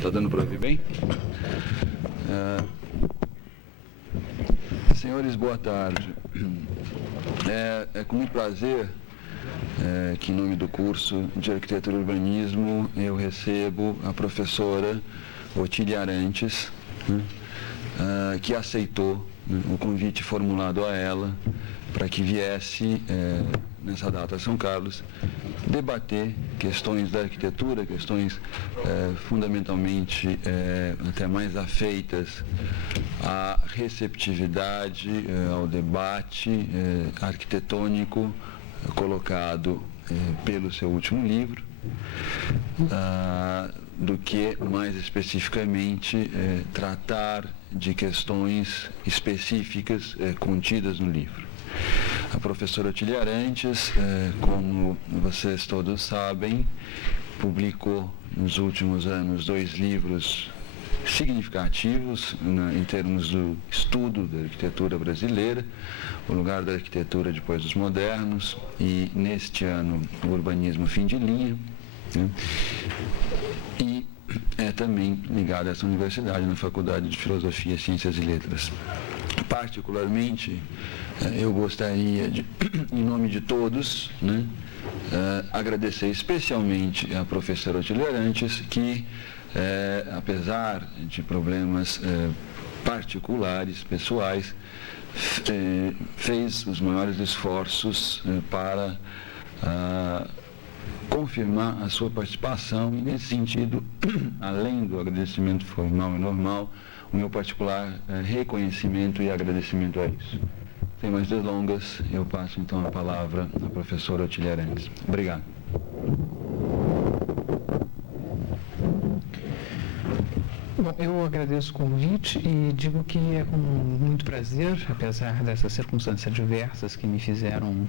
Está dando para ouvir bem? Senhores, boa tarde. É com muito prazer que, em nome do curso de Arquitetura e Urbanismo, eu recebo a professora Otília Arantes, que aceitou o convite formulado a ela para que viesse, nessa data a São Carlos, debater questões da arquitetura, questões fundamentalmente até mais afeitas à receptividade, ao debate arquitetônico colocado pelo seu último livro, do que, mais especificamente, tratar de questões específicas contidas no livro. A professora Otília Arantes, como vocês todos sabem, publicou nos últimos anos 2 livros significativos em termos do estudo da arquitetura brasileira, O Lugar da Arquitetura Depois dos Modernos, e, neste ano, O Urbanismo Fim de Linha, e é também ligado a essa universidade, na Faculdade de Filosofia, Ciências e Letras. Particularmente, eu gostaria de, em nome de todos, agradecer especialmente à professora Otília Arantes, que, apesar de problemas particulares, pessoais, fez os maiores esforços para confirmar a sua participação, e, nesse sentido, além do agradecimento formal e normal, o meu particular reconhecimento e agradecimento a isso. Sem mais delongas, eu passo então a palavra à professora Otília Arantes. Obrigado. Bom, eu agradeço o convite e digo que é com muito prazer, apesar dessas circunstâncias adversas que me fizeram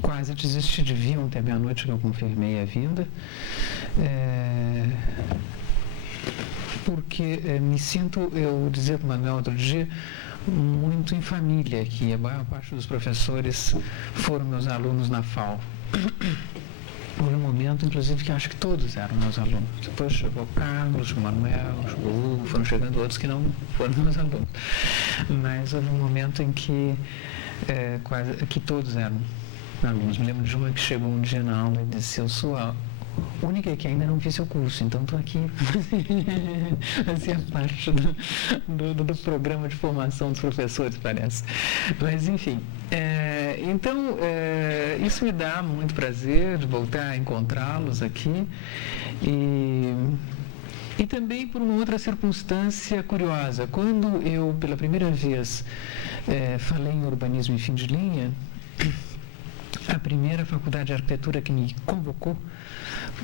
quase desistir de vir ontem à meia-noite, que eu confirmei a vinda, porque me sinto, eu dizia para o Manuel outro dia, muito em família aqui. A maior parte dos professores foram meus alunos na FAU. Houve um momento, inclusive, que acho que todos eram meus alunos. Depois chegou o Carlos, o Manuel, chegou o Hugo, foram chegando outros que não foram meus alunos. Mas houve um momento em que que todos eram alunos. Me lembro de uma que chegou um dia na aula e disse: eu sou a única que ainda não fiz seu curso, então estou aqui. Fazia parte do programa de formação dos professores, parece. Mas, enfim. Então, isso me dá muito prazer de voltar a encontrá-los aqui. E também por uma outra circunstância curiosa. Quando eu, pela primeira vez, falei em urbanismo em fim de linha, a primeira faculdade de arquitetura que me convocou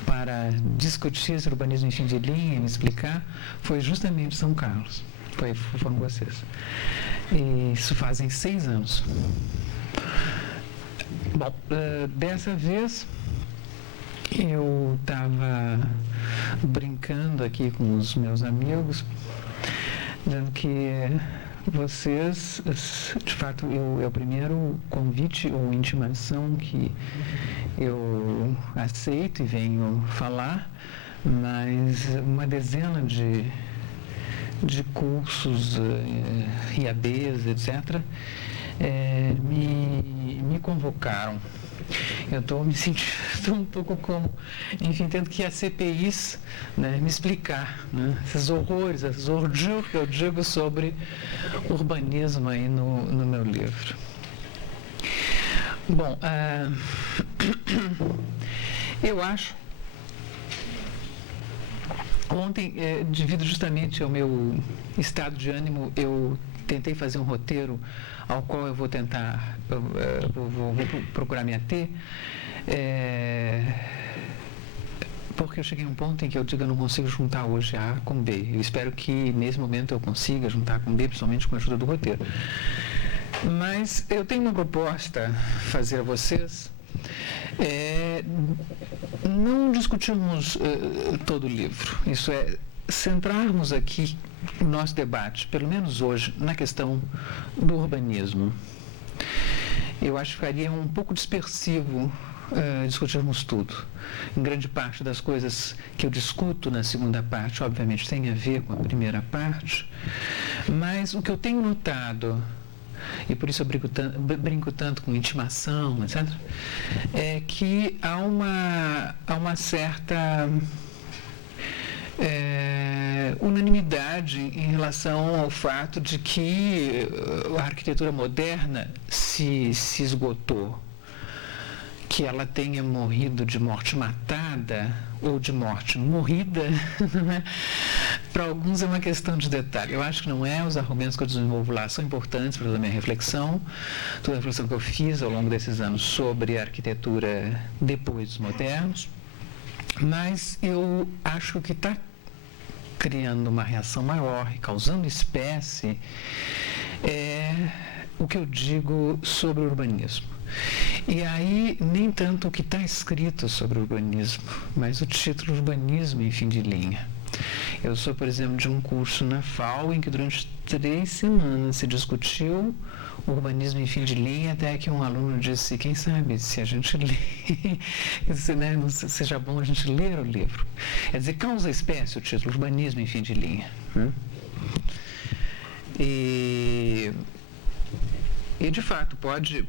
para discutir esse urbanismo em fim de linha e me explicar foi justamente São Carlos. Foram vocês. E isso fazem 6 anos. Bom, dessa vez eu estava brincando aqui com os meus amigos, dizendo que vocês, de fato, é o primeiro convite ou intimação que eu aceito e venho falar, mas uma dezena de cursos, IABs, etc., me convocaram. Eu estou me sentindo um pouco como, enfim, tendo que as CPIs me explicar esses horrores, essas ordures que eu digo sobre urbanismo aí no meu livro. Bom, eu acho, ontem, devido justamente ao meu estado de ânimo, eu tentei fazer um roteiro ao qual eu vou tentar, vou procurar me ater, porque eu cheguei a um ponto em que eu digo: eu não consigo juntar hoje A com B. Eu espero que nesse momento eu consiga juntar com B, principalmente com a ajuda do roteiro. Mas eu tenho uma proposta a fazer a vocês. Não discutirmos todo o livro, isso é, centrarmos aqui o nosso debate, pelo menos hoje, na questão do urbanismo. Eu acho que ficaria um pouco dispersivo discutirmos tudo. Em grande parte das coisas que eu discuto na segunda parte, obviamente, tem a ver com a primeira parte, mas o que eu tenho notado, e por isso eu brinco tanto com intimação, etc., é que há uma certa unanimidade em relação ao fato de que a arquitetura moderna se esgotou, que ela tenha morrido de morte matada ou de morte morrida, para alguns é uma questão de detalhe. Eu acho que não é. Os argumentos que eu desenvolvo lá são importantes para a minha reflexão, toda a reflexão que eu fiz ao longo desses anos sobre a arquitetura depois dos modernos, mas eu acho que está criando uma reação maior e causando espécie o que eu digo sobre o urbanismo. E aí, nem tanto o que está escrito sobre o urbanismo, mas o título Urbanismo em Fim de Linha. Eu sou, por exemplo, de um curso na FAO em que durante 3 semanas se discutiu o urbanismo em fim de linha, até que um aluno disse, quem sabe, se a gente lê, não seja bom a gente ler o livro. Quer dizer, causa espécie o título Urbanismo em Fim de Linha. E de fato, pode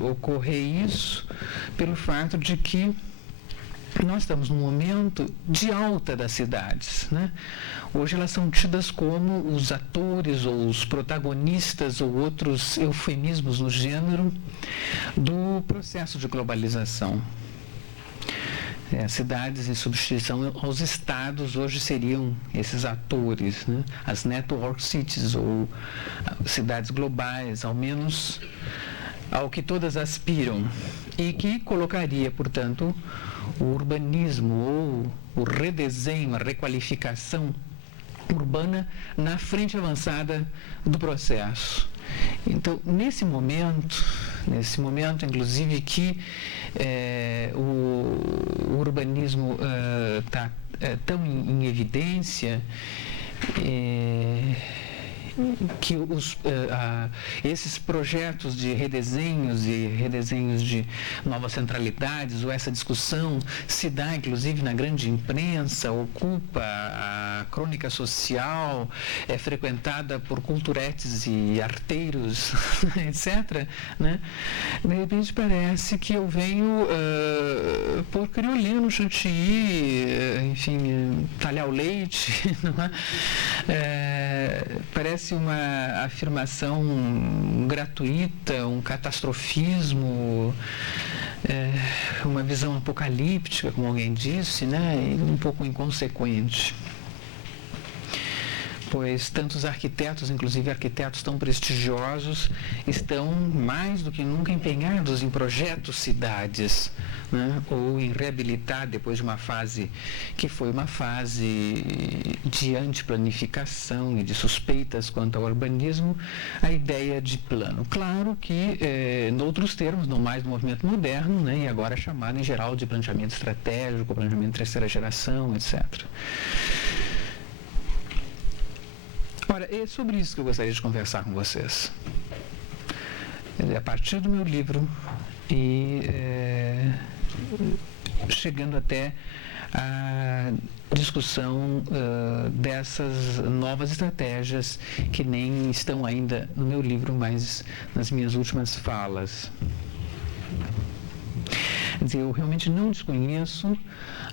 ocorrer isso pelo fato de que nós estamos num momento de alta das cidades, né? Hoje elas são tidas como os atores ou os protagonistas ou outros eufemismos no gênero do processo de globalização. As cidades em substituição aos estados hoje seriam esses atores, né? As network cities ou cidades globais, ao menos ao que todas aspiram, e que colocaria, portanto, o urbanismo ou o redesenho, a requalificação urbana na frente avançada do processo. Então, nesse momento, inclusive, que o urbanismo está tão em evidência, que esses projetos de redesenhos e redesenhos de novas centralidades, ou essa discussão se dá inclusive na grande imprensa, ocupa a crônica social, é frequentada por culturetes e arteiros, etc., né? De repente parece que eu venho por criolino, chantilly, enfim, talhar o leite, não é? Parece uma afirmação gratuita, um catastrofismo, uma visão apocalíptica, como alguém disse, né? E um pouco inconsequente. Pois tantos arquitetos, inclusive arquitetos tão prestigiosos, estão mais do que nunca empenhados em projetos cidades, né? Ou em reabilitar, depois de uma fase que foi uma fase de antiplanificação e de suspeitas quanto ao urbanismo, a ideia de plano. Claro que, noutros termos, não mais do movimento moderno, né? E agora chamado em geral de planejamento estratégico, planejamento de terceira geração, etc. Ora, é sobre isso que eu gostaria de conversar com vocês. A partir do meu livro e chegando até a discussão dessas novas estratégias que nem estão ainda no meu livro, mas nas minhas últimas falas. Quer dizer, eu realmente não desconheço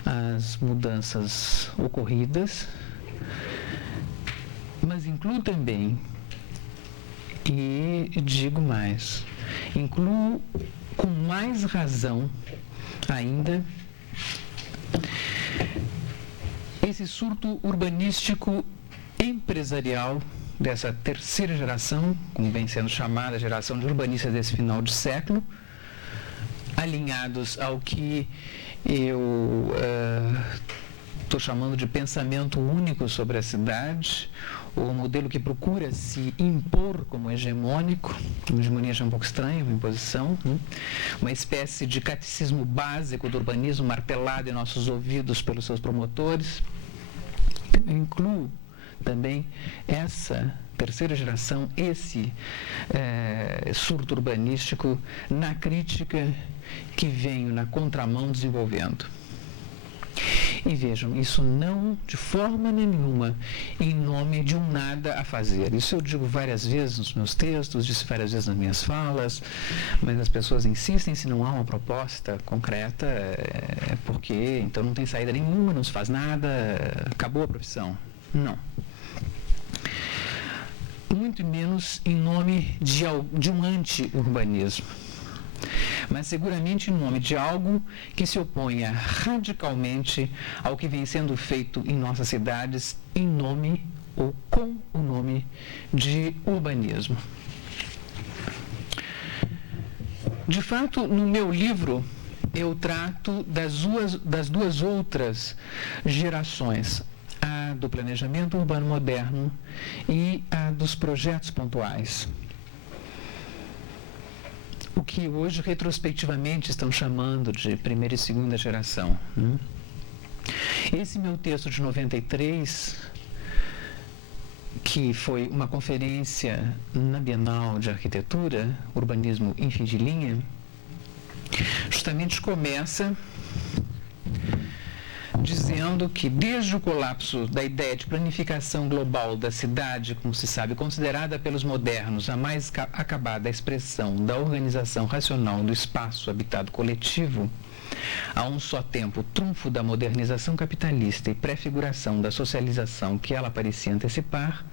as mudanças ocorridas, mas incluo também, e digo mais, incluo com mais razão ainda esse surto urbanístico empresarial dessa terceira geração, como vem sendo chamada a geração de urbanistas desse final de século, alinhados ao que eu estou chamando de pensamento único sobre a cidade, ou modelo que procura se impor como hegemônico. Uma hegemonia já é um pouco estranha, uma imposição, né? Uma espécie de catecismo básico do urbanismo martelado em nossos ouvidos pelos seus promotores. Eu incluo também essa terceira geração, esse surto urbanístico na crítica que venho na contramão desenvolvendo. E vejam, isso não, de forma nenhuma, em nome de um nada a fazer. Isso eu digo várias vezes nos meus textos, disse várias vezes nas minhas falas, mas as pessoas insistem se não há uma proposta concreta, porque então não tem saída nenhuma, não se faz nada, acabou a profissão. Não. Muito menos em nome de um anti-urbanismo, mas seguramente em nome de algo que se oponha radicalmente ao que vem sendo feito em nossas cidades em nome ou com o nome de urbanismo. De fato, no meu livro, eu trato das duas outras gerações, a do planejamento urbano moderno e a dos projetos pontuais, o que hoje retrospectivamente estão chamando de primeira e segunda geração. Esse meu texto de 93, que foi uma conferência na Bienal de Arquitetura, Urbanismo em Fim de Linha, justamente começa dizendo que desde o colapso da ideia de planificação global da cidade, como se sabe, considerada pelos modernos a mais acabada expressão da organização racional do espaço habitado coletivo, a um só tempo trunfo da modernização capitalista e prefiguração da socialização que ela parecia antecipar,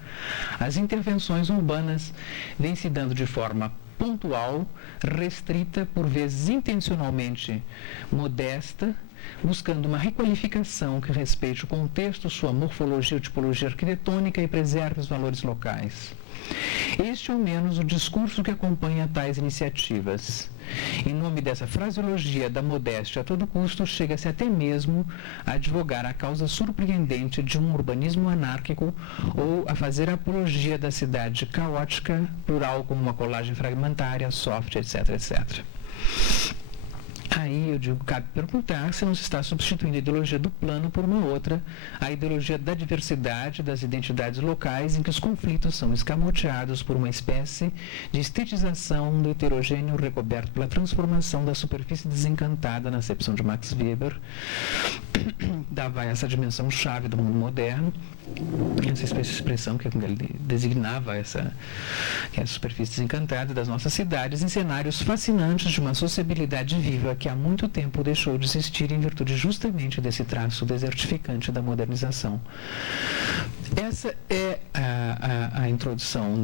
as intervenções urbanas vêm se dando de forma pontual, restrita, por vezes intencionalmente modesta, buscando uma requalificação que respeite o contexto, sua morfologia ou tipologia arquitetônica e preserve os valores locais. Este é ao menos o discurso que acompanha tais iniciativas. Em nome dessa fraseologia da modéstia a todo custo, chega-se até mesmo a advogar a causa surpreendente de um urbanismo anárquico ou a fazer apologia da cidade caótica, plural como uma colagem fragmentária, soft, etc, etc. Aí eu digo, cabe perguntar se não se está substituindo a ideologia do plano por uma outra, a ideologia da diversidade das identidades locais, em que os conflitos são escamoteados por uma espécie de estetização do heterogêneo recoberto pela transformação da superfície desencantada, na acepção de Max Weber, dava essa dimensão chave do mundo moderno, essa expressão que ele designava essa superfície desencantada das nossas cidades em cenários fascinantes de uma sociabilidade viva que há muito tempo deixou de existir em virtude justamente desse traço desertificante da modernização. Essa é a introdução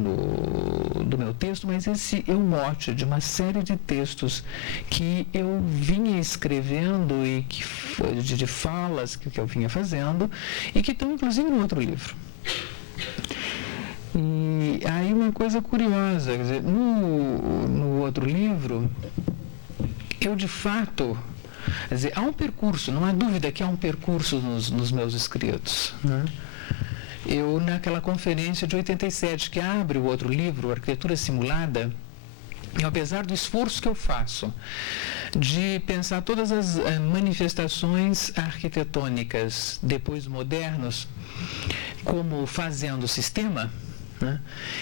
do meu texto, mas esse é o mote de uma série de textos que eu vinha escrevendo e de falas que eu vinha fazendo e que estão inclusive no outro livro. E aí uma coisa curiosa, quer dizer, no outro livro, eu de fato, quer dizer, há um percurso, não há dúvida que há um percurso nos meus escritos, né? Eu, naquela conferência de 87, que abre o outro livro, Arquitetura Simulada, e apesar do esforço que eu faço de pensar todas as manifestações arquitetônicas depois modernos como fazendo sistema, né?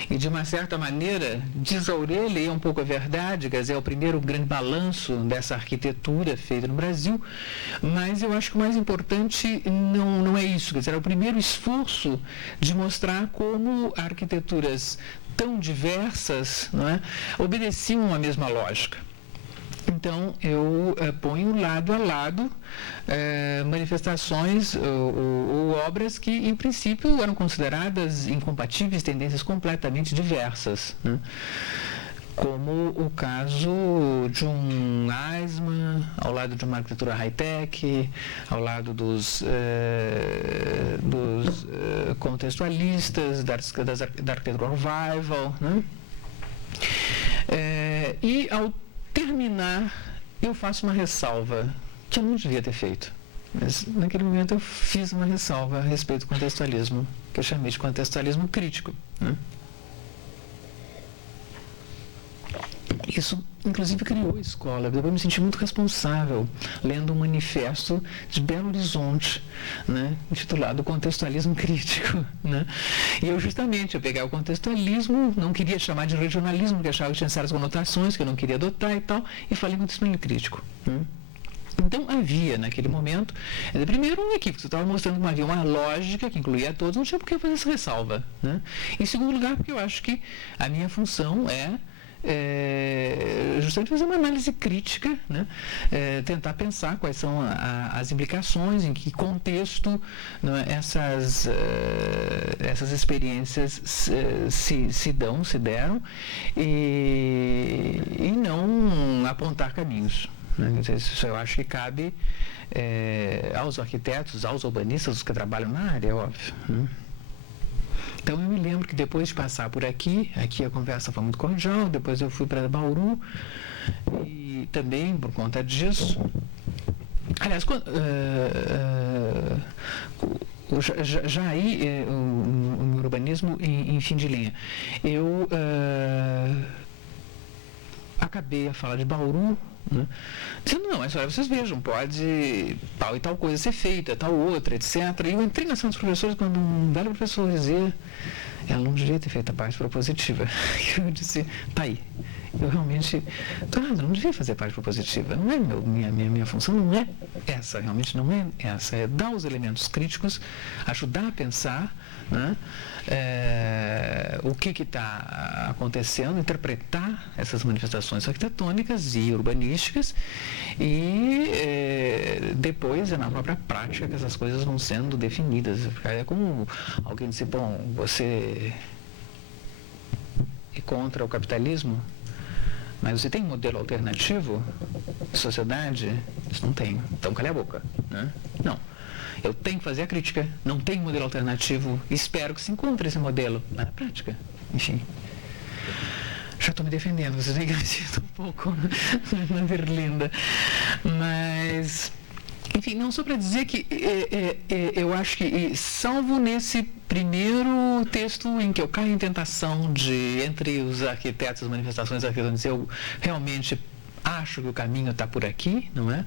E de uma certa maneira, diz a orelha, e é um pouco a verdade, quer dizer, é o primeiro grande balanço dessa arquitetura feita no Brasil, mas eu acho que o mais importante não é isso, quer dizer, é o primeiro esforço de mostrar como arquiteturas tão diversas, não é, obedeciam a mesma lógica. Então, eu ponho lado a lado manifestações ou obras que, em princípio, eram consideradas incompatíveis, tendências completamente diversas, né? Como o caso de um Eismann, ao lado de uma arquitetura high-tech, ao lado dos contextualistas, da arquitetura revival, né? E ao terminar, eu faço uma ressalva que eu não devia ter feito. Mas naquele momento eu fiz uma ressalva a respeito do contextualismo, que eu chamei de contextualismo crítico, né? Isso, inclusive, criou a escola. Depois eu me senti muito responsável lendo um manifesto de Belo Horizonte, né, intitulado Contextualismo Crítico. Né? E eu, justamente, eu peguei o contextualismo, não queria chamar de regionalismo, porque achava que tinha certas conotações que eu não queria adotar e tal, e falei contextualismo crítico. Né? Então, havia, naquele momento, primeiro, um equívoco. Você estava mostrando que havia uma lógica que incluía todos, não tinha por que fazer essa ressalva. Né? Em segundo lugar, porque eu acho que a minha função é justamente fazer uma análise crítica, né? Tentar pensar quais são as implicações, em que contexto, né, essas experiências se deram, e não apontar caminhos. Né? Isso eu acho que cabe aos arquitetos, aos urbanistas, os que trabalham na área, é óbvio. Né? Então eu me lembro que depois de passar por aqui a conversa foi muito cordial, depois eu fui para Bauru, e também por conta disso, aliás, já aí, o urbanismo em fim de linha, eu acabei a falar de Bauru, né? Dizendo, não, mas olha, vocês vejam, pode tal e tal coisa ser feita, tal outra, etc. E eu entrei na sala dos professores quando um belo professor dizia, ela não devia ter feito a parte propositiva. Eu disse, tá aí. Eu realmente, não devia fazer parte propositiva. Não é minha função, não é essa, realmente não é essa. É dar os elementos críticos, ajudar a pensar, né? O que está acontecendo, interpretar essas manifestações arquitetônicas e urbanísticas, e depois é na própria prática que essas coisas vão sendo definidas. É como alguém dizer, bom, você é contra o capitalismo, mas você tem um modelo alternativo de sociedade? Isso não tenho. Então, calha a boca. Né? Não. Eu tenho que fazer a crítica. Não tem modelo alternativo. Espero que se encontre esse modelo. Mas na prática, enfim. Já estou me defendendo. Vocês veem que eu me sinto um pouco na berlinda. Mas, enfim, não só para dizer que eu acho que, salvo nesse primeiro texto em que eu caio em tentação de, entre os arquitetos, as manifestações arquitetônicas, eu realmente acho que o caminho está por aqui, não é?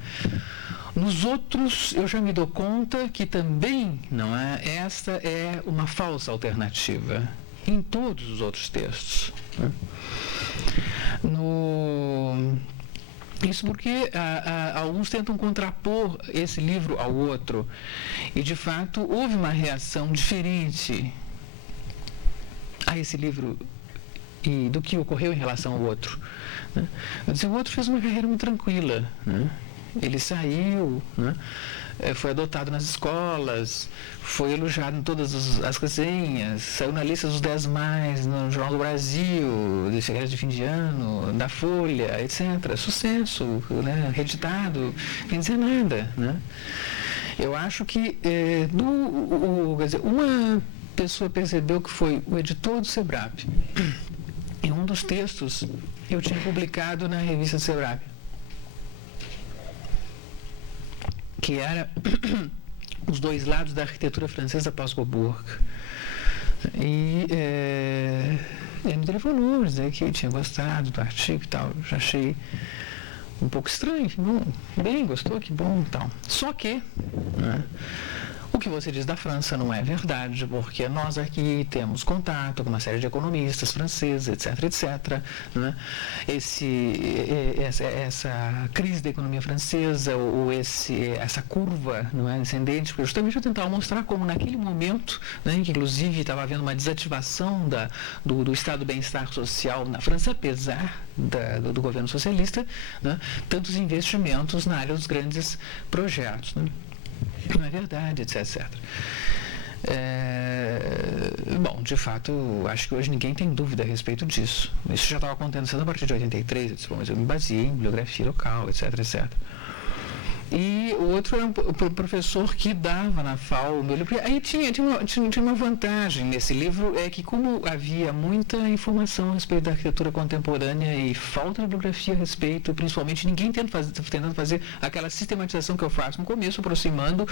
Nos outros, eu já me dou conta que também, não é? Esta é uma falsa alternativa, em todos os outros textos. Né? Isso porque alguns tentam contrapor esse livro ao outro, e de fato houve uma reação diferente a esse livro e do que ocorreu em relação ao outro. Né? O outro fez uma carreira muito tranquila. Né? Ele saiu, né? Foi adotado nas escolas, foi elogiado em todas as resenhas, saiu na lista dos 10 mais no Jornal do Brasil, de férias de fim de ano, da Folha, etc. Sucesso, né? Reeditado, sem dizer nada. Né? Eu acho que quer dizer, uma pessoa percebeu que foi o editor do SEBRAP. Em um dos textos eu tinha publicado na revista do SEBRAP, que era os dois lados da arquitetura francesa pós-Coburg. E ele me telefonou, dizer que tinha gostado do artigo e tal. Já achei um pouco estranho. Bom, bem, gostou, que bom e tal. Só que, né, o que você diz da França não é verdade, porque nós aqui temos contato com uma série de economistas franceses, etc., etc. Né? Essa crise da economia francesa, ou essa curva, não é, ascendente, porque justamente eu tentava mostrar como naquele momento, né, que inclusive estava havendo uma desativação do estado do bem-estar social na França, apesar do governo socialista, né, tantos investimentos na área dos grandes projetos. Né? Não é verdade, etc. Bom, de fato, acho que hoje ninguém tem dúvida a respeito disso. Isso já estava acontecendo a partir de 83, eu disse, bom, mas eu me baseei em bibliografia local, etc, etc. E o outro era um professor que dava na FAO o meu livro. Aí tinha uma vantagem nesse livro, é que como havia muita informação a respeito da arquitetura contemporânea e falta de bibliografia a respeito, principalmente ninguém tentando fazer aquela sistematização que eu faço no começo, aproximando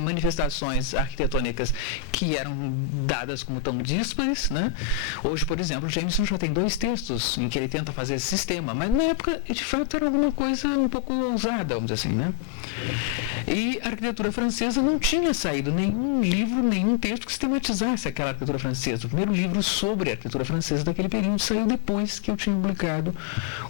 manifestações arquitetônicas que eram dadas como tão díspares, né? Hoje, por exemplo, Jameson já tem 2 textos em que ele tenta fazer esse sistema, mas na época, de fato, era alguma coisa um pouco ousada, vamos dizer assim, né? E a arquitetura francesa não tinha saído nenhum livro, nenhum texto que sistematizasse aquela arquitetura francesa. O primeiro livro sobre a arquitetura francesa daquele período saiu depois que eu tinha publicado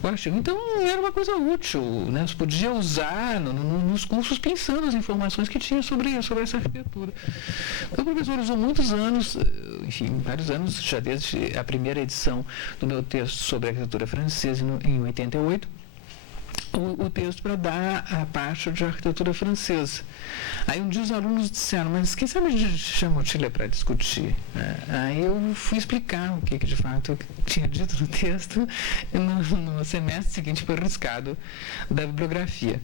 o artigo. Então, era uma coisa útil, né? Você podia usar nos cursos pensando as informações que tinha sobre essa arquitetura. Então, o professor usou muitos anos, enfim, vários anos, já desde a primeira edição do meu texto sobre a arquitetura francesa, em 88, o texto para dar a parte de arquitetura francesa. Aí um dia os alunos disseram, mas quem sabe a gente chama o Tiller para discutir? Aí eu fui explicar o que de fato eu tinha dito no texto, no semestre seguinte foi riscado da bibliografia.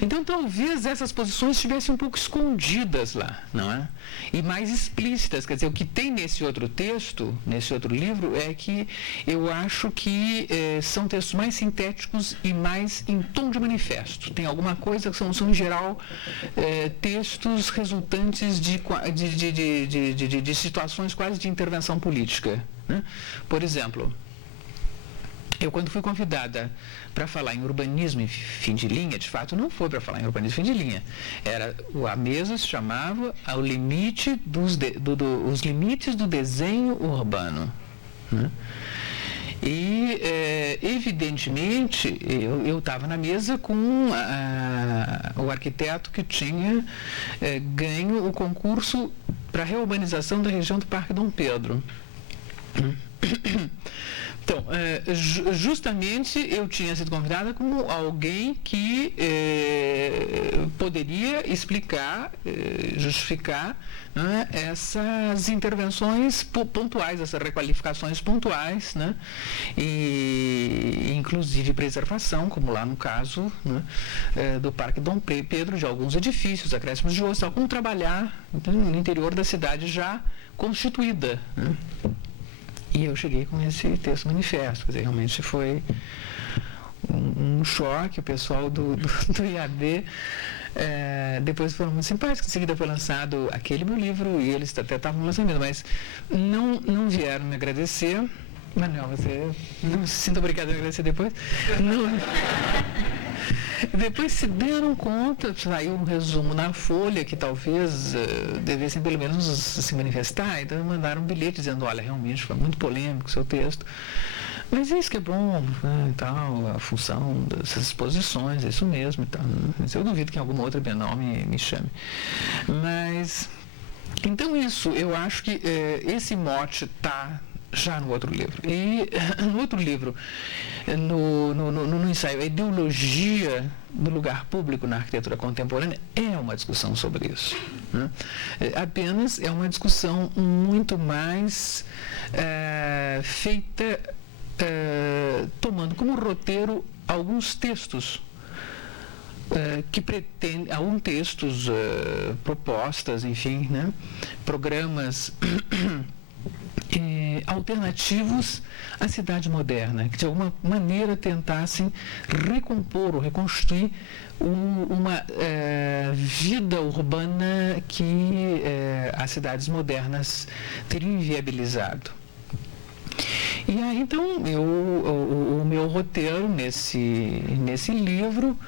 Então talvez essas posições estivessem um pouco escondidas lá, não é? E mais explícitas, quer dizer, o que tem nesse outro texto, nesse outro livro, é que eu acho que são textos mais sintéticos e mais em tom de manifesto. Tem alguma coisa que são em geral textos resultantes de situações quase de intervenção política, né? Por exemplo, eu quando fui convidada para falar em urbanismo e fim de linha, de fato não foi para falar em urbanismo e fim de linha. A mesa se chamava Os Limites do Desenho Urbano, né? E, evidentemente, eu estava na mesa com o arquiteto que tinha ganho o concurso para a reurbanização da região do Parque Dom Pedro. Então, justamente eu tinha sido convidada como alguém que poderia explicar, justificar, né, essas intervenções pontuais, essas requalificações pontuais, né, e inclusive preservação, como lá no caso, né, do Parque Dom Pedro, de alguns edifícios, acréscimos de outros, tal, como trabalhar, então, no interior da cidade já constituída, né. E eu cheguei com esse texto manifesto, quer dizer, realmente foi um choque. O pessoal do IAD depois foram muito simpáticos. Em seguida foi lançado aquele meu livro e eles até estavam no lançamento, mas não vieram me agradecer. Manuel, você não se sinta obrigado a me agradecer depois? Não. Depois se deram conta, saiu um resumo na Folha que talvez devessem pelo menos se manifestar, então mandaram um bilhete dizendo, olha, realmente foi muito polêmico o seu texto, mas é isso que é bom, né, e tal, a função dessas exposições, é isso mesmo e tal. Mas eu duvido que em alguma outra Bienal me chame. Mas, então isso, eu acho que esse mote está já no outro livro. E no outro livro, no ensaio, a ideologia do lugar público na arquitetura contemporânea é uma discussão sobre isso, né? Apenas é uma discussão muito mais feita tomando como roteiro alguns textos que pretendem, alguns textos, propostas, enfim, né? Programas alternativos à cidade moderna, que de alguma maneira tentassem recompor ou reconstruir uma vida urbana que as cidades modernas teriam inviabilizado. E aí, então, o meu roteiro nesse livro,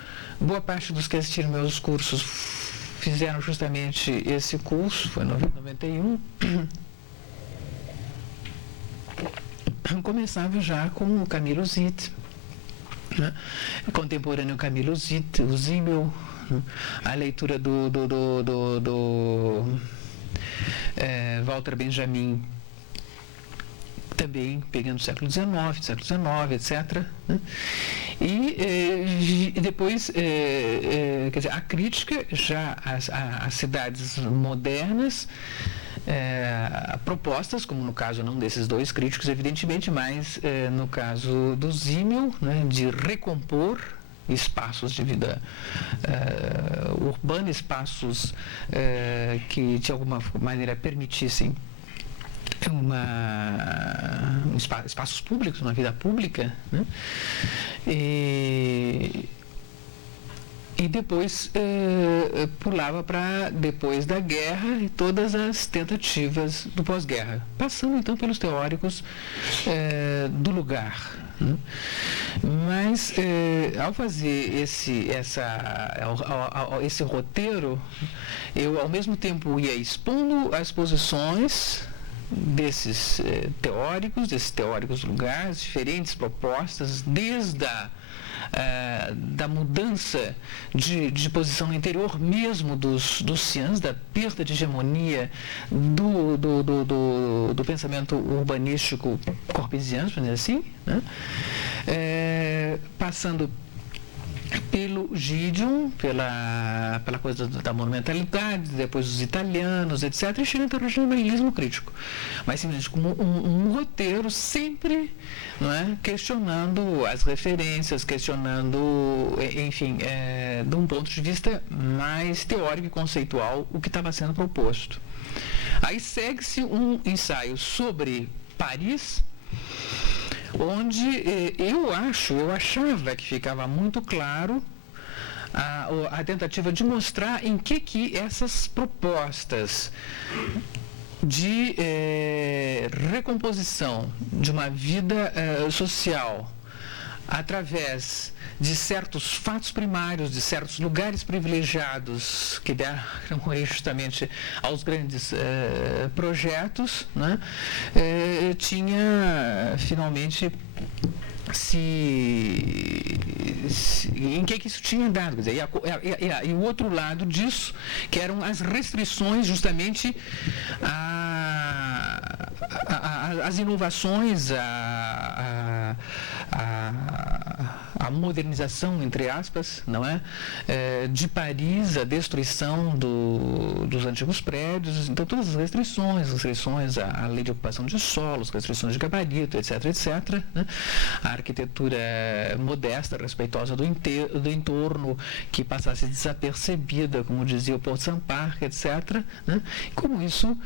boa parte dos que assistiram meus cursos fizeram justamente esse curso, foi em 91, começava já com o Camilo Zitt, né? Contemporâneo Camilo Zitt, o Zimmel, né? A leitura do Walter Benjamin, também pegando o século XIX, etc., né? E depois, quer dizer, a crítica já às cidades modernas, propostas, como no caso não desses dois críticos, evidentemente, mas no caso do Zimmel, né, de recompor espaços de vida urbana, espaços que de alguma maneira permitissem espaços públicos, uma vida pública, né? E depois pulava para depois da guerra e todas as tentativas do pós-guerra, passando então pelos teóricos do lugar, né? Mas ao fazer esse roteiro, eu ao mesmo tempo ia expondo as posições desses teóricos do lugar, as diferentes propostas, desde da mudança de posição no interior mesmo dos ciãs, da perda de hegemonia do pensamento urbanístico corpesiano, vamos dizer assim, né? Passando pelo Gideon, pela coisa da monumentalidade, depois os italianos, etc., e chegando ao regionalismo crítico. Mas simplesmente como um roteiro sempre, não é, questionando as referências, questionando, enfim, de um ponto de vista mais teórico e conceitual, o que estava sendo proposto. Aí segue-se um ensaio sobre Paris, onde eu achava que ficava muito claro a tentativa de mostrar em que essas propostas de recomposição de uma vida social através de certos fatos primários, de certos lugares privilegiados que deram justamente aos grandes projetos, né? Tinha finalmente em que isso tinha dado, quer dizer, e o outro lado disso, que eram as restrições justamente às inovações, a modernização, entre aspas, não é? De Paris, a destruição dos antigos prédios, então todas as restrições à lei de ocupação de solos, restrições de gabarito, etc., né? A arquitetura modesta, respeitosa do entorno, que passasse desapercebida, como dizia o Paul Samparc, etc., né? Como isso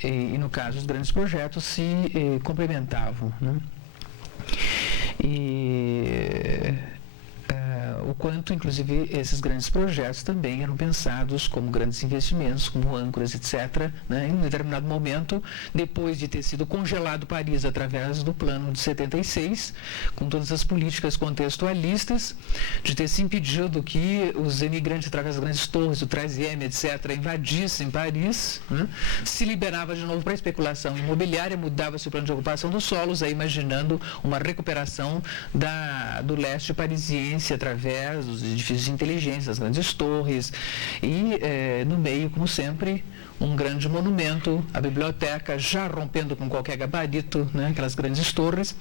e no caso os grandes projetos se complementavam, né? O quanto, inclusive, esses grandes projetos também eram pensados como grandes investimentos, como âncoras, etc., né? Em um determinado momento, depois de ter sido congelado Paris através do plano de 76, com todas as políticas contextualistas, de ter se impedido que os emigrantes, através das grandes torres, o 13M, etc., invadissem Paris, né? Se liberava de novo para a especulação imobiliária, mudava-se o plano de ocupação dos solos, aí imaginando uma recuperação do leste parisiense através dos edifícios inteligentes, das grandes torres, e no meio, como sempre, um grande monumento, a biblioteca, já rompendo com qualquer gabarito, né, aquelas grandes torres,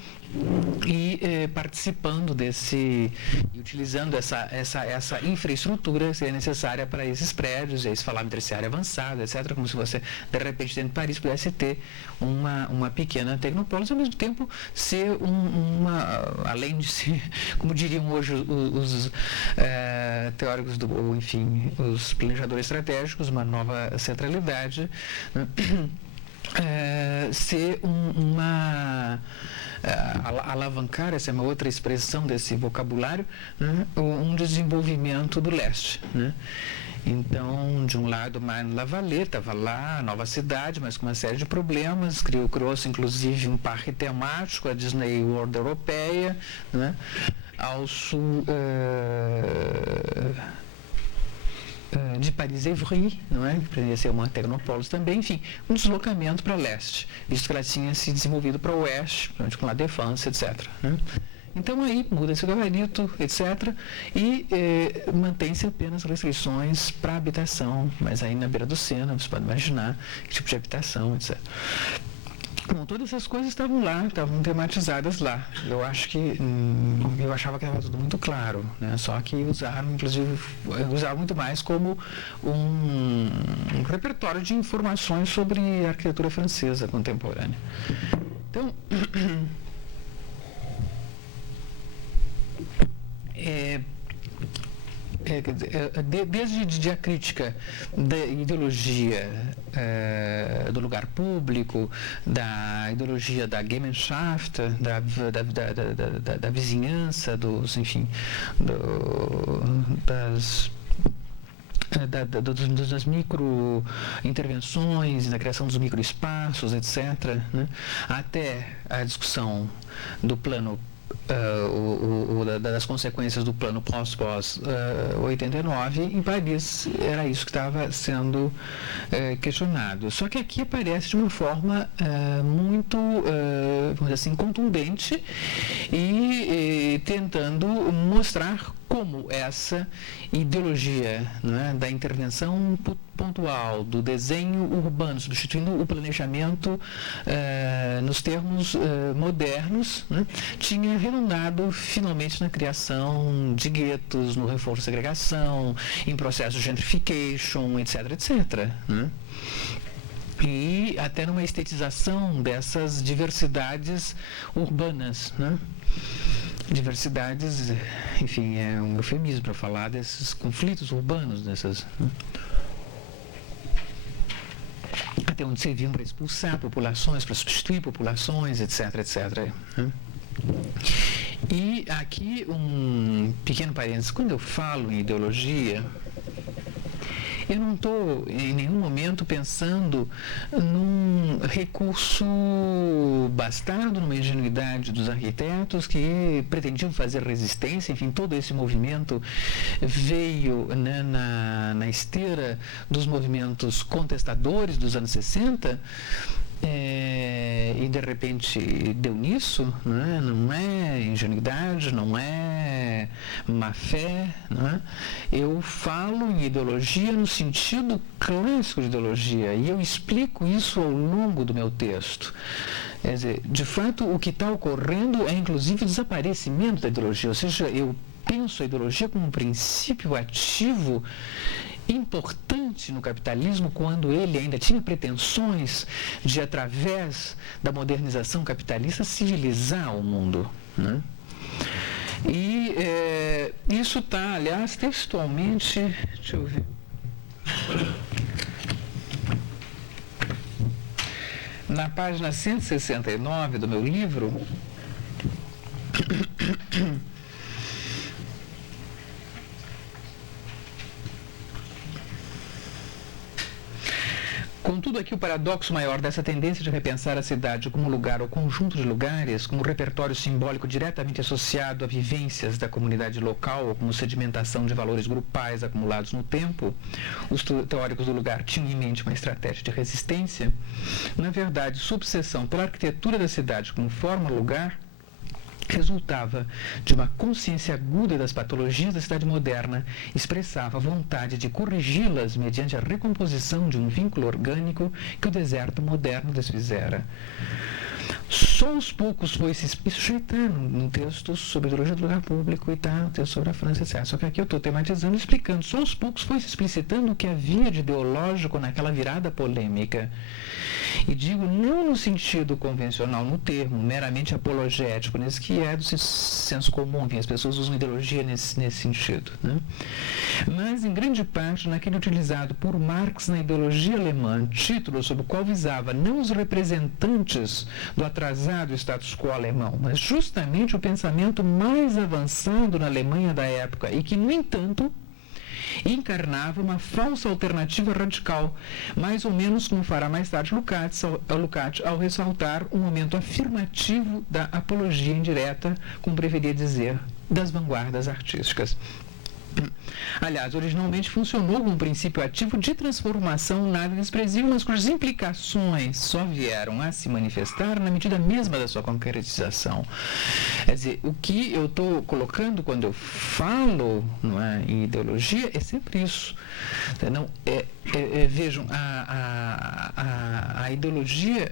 e participando e utilizando essa infraestrutura que seria necessária para esses prédios, e aí se falava em terciária avançada, etc., como se você, de repente, dentro de Paris, pudesse ter uma pequena tecnopólis, ao mesmo tempo ser além de ser, como diriam hoje os teóricos, enfim, os planejadores estratégicos, uma nova centralidade, ser alavancar, essa é uma outra expressão desse vocabulário, né? Um desenvolvimento do leste, né? Então, de um lado, Marne-la-Vallée estava lá, a nova cidade, mas com uma série de problemas, criou-se inclusive um parque temático, a Disney World Europeia, né? Ao sul de Paris-Évry, não é? Que poderia ser uma tecnopólis também, enfim, um deslocamento para leste, visto que ela tinha se desenvolvido para o oeste, com La Défense, etc., né? Então aí muda-se o gabarito, etc., e mantém-se apenas restrições para habitação, mas aí na beira do Sena, você pode imaginar que tipo de habitação, etc. Bom, todas essas coisas estavam lá, estavam tematizadas lá. Eu acho que eu achava que estava tudo muito claro, né? Só que usaram, inclusive, muito mais como um repertório de informações sobre a arquitetura francesa contemporânea. Então, desde a crítica da ideologia do lugar público, da ideologia da Gemeinschaft, da vizinhança, das micro-intervenções, da criação dos microespaços, etc., né? Até a discussão do plano das consequências do plano pós-89, em Paris era isso que estava sendo questionado. Só que aqui aparece de uma forma muito, vamos dizer assim, contundente e tentando mostrar como essa ideologia, né, da intervenção pontual, do desenho urbano, substituindo o planejamento nos termos modernos, né, tinha redundado finalmente na criação de guetos, no reforço da segregação, em processo de gentrification, etc., etc., né? E até numa estetização dessas diversidades urbanas, né? Diversidades, enfim, é um eufemismo para falar desses conflitos urbanos, dessas, né? Até onde serviam para expulsar populações, para substituir populações, etc., etc., né? E aqui um pequeno parênteses: quando eu falo em ideologia, eu não estou em nenhum momento pensando num recurso bastardo, numa ingenuidade dos arquitetos que pretendiam fazer resistência. Enfim, todo esse movimento veio, né, na esteira dos movimentos contestadores dos anos 60, e de repente deu nisso, né? Não é ingenuidade, não é má fé, né? Eu falo em ideologia no sentido clássico de ideologia, e eu explico isso ao longo do meu texto. Quer dizer, de fato, o que está ocorrendo é inclusive o desaparecimento da ideologia, ou seja, eu penso a ideologia como um princípio ativo importante no capitalismo, quando ele ainda tinha pretensões de, através da modernização capitalista, civilizar o mundo, né? E isso está, aliás, textualmente, deixa eu ver, na página 169 do meu livro. Contudo, aqui o paradoxo maior dessa tendência de repensar a cidade como lugar ou conjunto de lugares, como repertório simbólico diretamente associado a vivências da comunidade local ou como sedimentação de valores grupais acumulados no tempo, os teóricos do lugar tinham em mente uma estratégia de resistência. Na verdade, sua obsessão pela arquitetura da cidade como forma-lugar resultava de uma consciência aguda das patologias da cidade moderna, expressava a vontade de corrigi-las mediante a recomposição de um vínculo orgânico que o deserto moderno desfizera. Só aos poucos foi se... Isso já está no texto sobre a ideologia do lugar público e está no texto sobre a França, etc. Só que aqui eu estou tematizando e explicando. Só aos poucos foi se explicitando o que havia de ideológico naquela virada polêmica. E digo não no sentido convencional, no termo meramente apologético, nesse que é do senso comum, enfim, as pessoas usam ideologia nesse sentido, né? Mas, em grande parte, naquele utilizado por Marx na ideologia alemã, título sob o qual visava não os representantes do atrasado status quo alemão, mas justamente o pensamento mais avançado na Alemanha da época e que, no entanto, encarnava uma falsa alternativa radical, mais ou menos como fará mais tarde Lukács ao ressaltar um momento afirmativo da apologia indireta, como preferia dizer, das vanguardas artísticas. Aliás, originalmente funcionou como um princípio ativo de transformação nada desprezível, mas cujas implicações só vieram a se manifestar na medida mesma da sua concretização. Quer dizer, o que eu estou colocando quando eu falo, não é, em ideologia é sempre isso. Não, vejam, a ideologia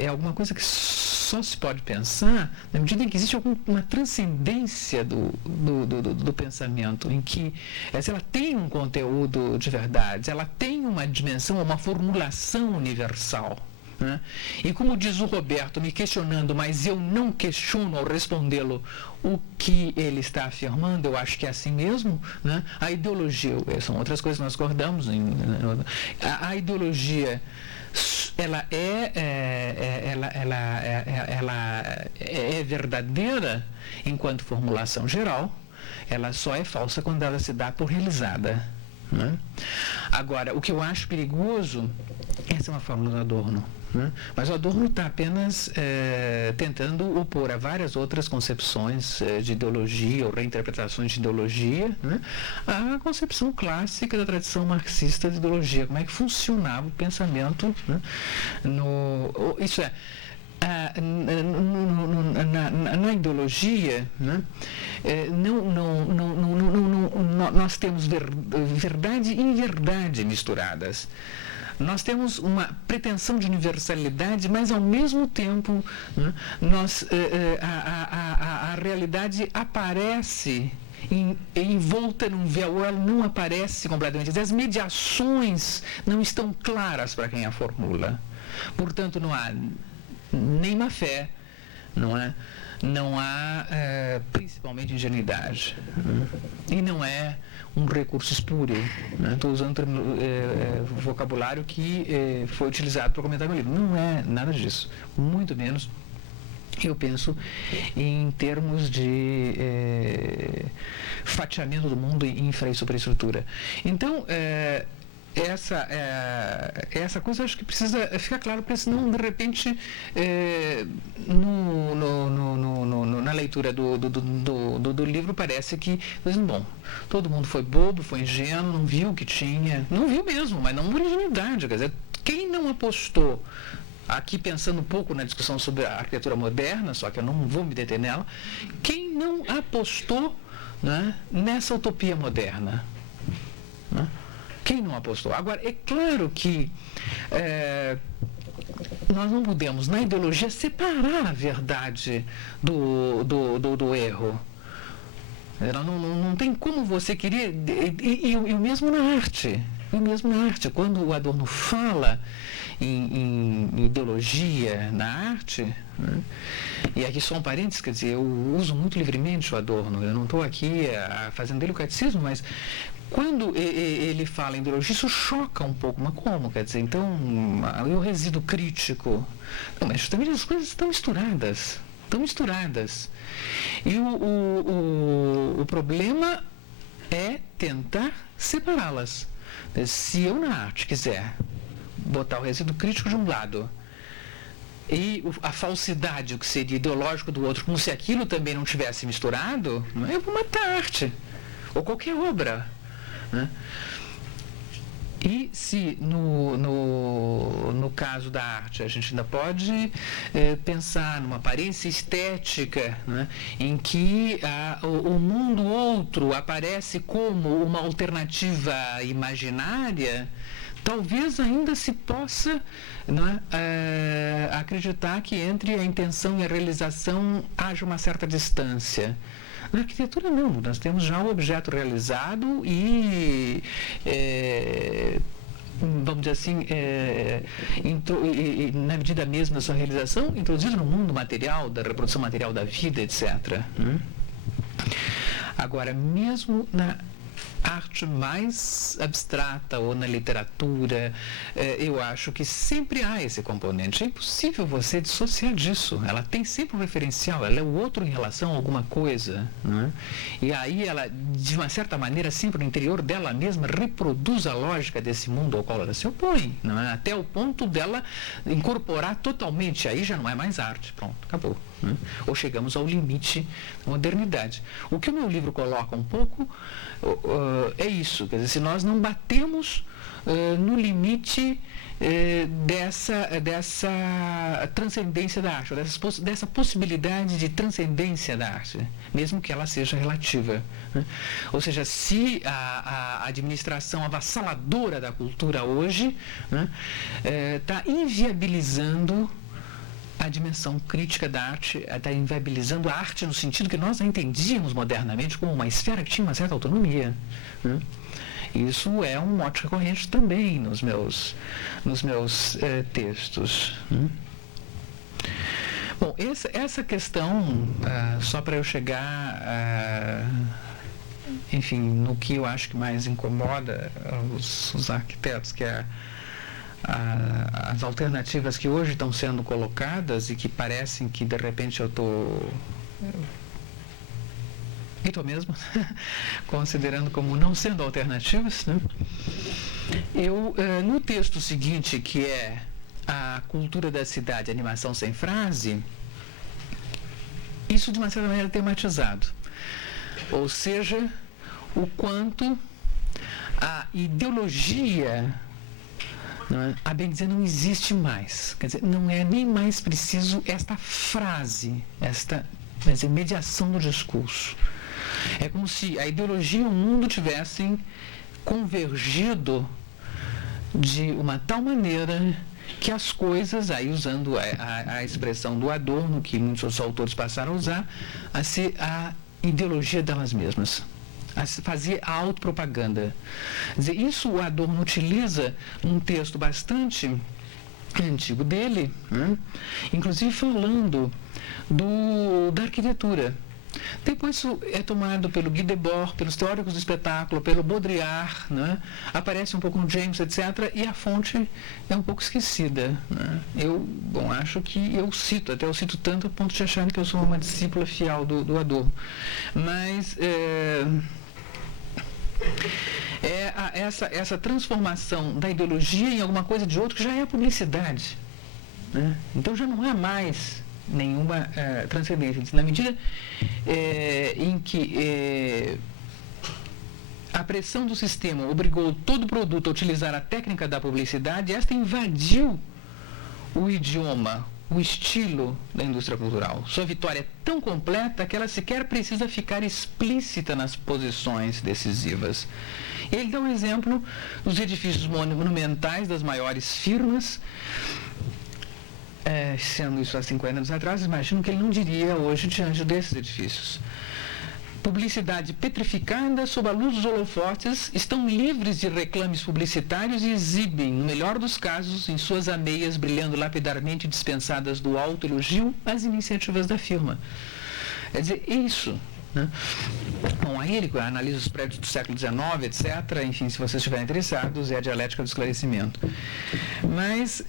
é alguma coisa que só se pode pensar na medida em que existe uma transcendência do pensamento, em que ela tem um conteúdo de verdade, ela tem uma dimensão, uma formulação universal, né? E como diz o Roberto, me questionando, mas eu não questiono ao respondê-lo o que ele está afirmando, eu acho que é assim mesmo, né? A ideologia, são outras coisas que nós acordamos, a ideologia, ela é verdadeira enquanto formulação geral, ela só é falsa quando ela se dá por realizada, né? Agora, o que eu acho perigoso, essa é uma fórmula do Adorno, né? Mas o Adorno está apenas tentando opor a várias outras concepções de ideologia ou reinterpretações de ideologia, né? A concepção clássica da tradição marxista de ideologia, como é que funcionava o pensamento, né? Isso é, na ideologia, né? Nós temos verdade e inverdade misturadas. Nós temos uma pretensão de universalidade, mas ao mesmo tempo, né, a realidade aparece envolta num véu, ela não aparece completamente. As mediações não estão claras para quem a formula. Portanto, não há nem má fé, não é? Não há principalmente ingenuidade, né? E não é um recurso espúrio, né? Estou usando o vocabulário que foi utilizado para comentar meu livro. Não é nada disso, muito menos eu penso em termos de fatiamento do mundo em infra e superestrutura. Então, essa coisa acho que precisa ficar claro, porque senão, de repente, na leitura do livro parece que, bom, todo mundo foi bobo, foi ingênuo, não viu o que tinha, não viu mesmo, mas não originalidade, quer dizer, quem não apostou, aqui pensando um pouco na discussão sobre a arquitetura moderna, só que eu não vou me deter nela, quem não apostou, né, nessa utopia moderna, né? Quem não apostou? Agora, é claro que nós não podemos, na ideologia, separar a verdade do erro. Não tem como você querer... E o mesmo na arte. Quando o Adorno fala em ideologia na arte, né? E aqui só um parênteses, quer dizer, eu uso muito livremente o Adorno, eu não estou aqui fazendo dele o catecismo, mas quando ele fala em ideologia, isso choca um pouco, mas como? Quer dizer, então, eu resíduo crítico. Não, mas justamente as coisas estão misturadas. E o problema é tentar separá-las. Se eu na arte quiser botar o resíduo crítico de um lado e a falsidade, o que seria ideológico do outro, como se aquilo também não tivesse misturado, eu vou matar a arte, ou qualquer obra, né? E se no caso da arte a gente ainda pode pensar numa aparência estética, né, em que o mundo outro aparece como uma alternativa imaginária, talvez ainda se possa, né, acreditar que entre a intenção e a realização haja uma certa distância. Na arquitetura não, nós temos já o objeto realizado e, vamos dizer assim, na medida mesma da sua realização, introduzido no mundo material, da reprodução material da vida, etc. Agora, mesmo na arte mais abstrata ou na literatura, eu acho que sempre há esse componente. É impossível você dissociar disso. Ela tem sempre um referencial, ela é o outro em relação a alguma coisa, né? E aí ela, de uma certa maneira, sempre no interior dela mesma, reproduz a lógica desse mundo ao qual ela se opõe, não é? Até o ponto dela incorporar totalmente. Aí já não é mais arte. Pronto, acabou. Né? Ou chegamos ao limite da modernidade. O que o meu livro coloca um pouco é isso, quer dizer, se nós não batemos no limite dessa transcendência da arte, dessa possibilidade de transcendência da arte, mesmo que ela seja relativa, né? Ou seja, se a administração avassaladora da cultura hoje está inviabilizando a dimensão crítica da arte, está inviabilizando a arte no sentido que nós a entendíamos modernamente como uma esfera que tinha uma certa autonomia, né? Isso é um mote recorrente também nos meus textos. Bom, essa questão, só para eu chegar, enfim, no que eu acho que mais incomoda os arquitetos, que é as alternativas que hoje estão sendo colocadas e que parecem que de repente eu estou mesmo considerando como não sendo alternativas, né? Eu, no texto seguinte, que é a cultura da cidade, animação sem frase, isso de uma certa maneira é tematizado, ou seja, o quanto a ideologia, a bem dizer, não existe mais. Quer dizer, não é nem mais preciso esta frase, esta, quer dizer, mediação do discurso. É como se a ideologia e o mundo tivessem convergido de uma tal maneira que as coisas, aí usando a expressão do Adorno, que muitos outros autores passaram a usar, a ser a ideologia delas mesmas, a fazer a autopropaganda. Quer dizer, isso o Adorno utiliza num texto bastante antigo dele, né? Inclusive falando da arquitetura. Depois isso é tomado pelo Guy Debord, pelos teóricos do espetáculo, pelo Baudrillard, né? Aparece um pouco no James, etc., e a fonte é um pouco esquecida, né? Acho que eu cito tanto a ponto de achar que eu sou uma discípula fiel do Adorno. Mas essa transformação da ideologia em alguma coisa de outro que já é a publicidade, né? Então já não há mais nenhuma transcendência. Na medida em que a pressão do sistema obrigou todo produto a utilizar a técnica da publicidade, esta invadiu o idioma, o estilo da indústria cultural. Sua vitória é tão completa que ela sequer precisa ficar explícita nas posições decisivas. Ele dá um exemplo dos edifícios monumentais das maiores firmas. Sendo isso há 50 anos atrás, imagino que ele não diria hoje diante desses edifícios. Publicidade petrificada sob a luz dos holofotes, estão livres de reclames publicitários e exibem, no melhor dos casos, em suas ameias, brilhando lapidarmente dispensadas do alto elogio, as iniciativas da firma. Quer dizer, isso, né? Bom, aí ele analisa os prédios do século XIX, etc. Enfim, se vocês estiverem interessados, é a dialética do esclarecimento. Mas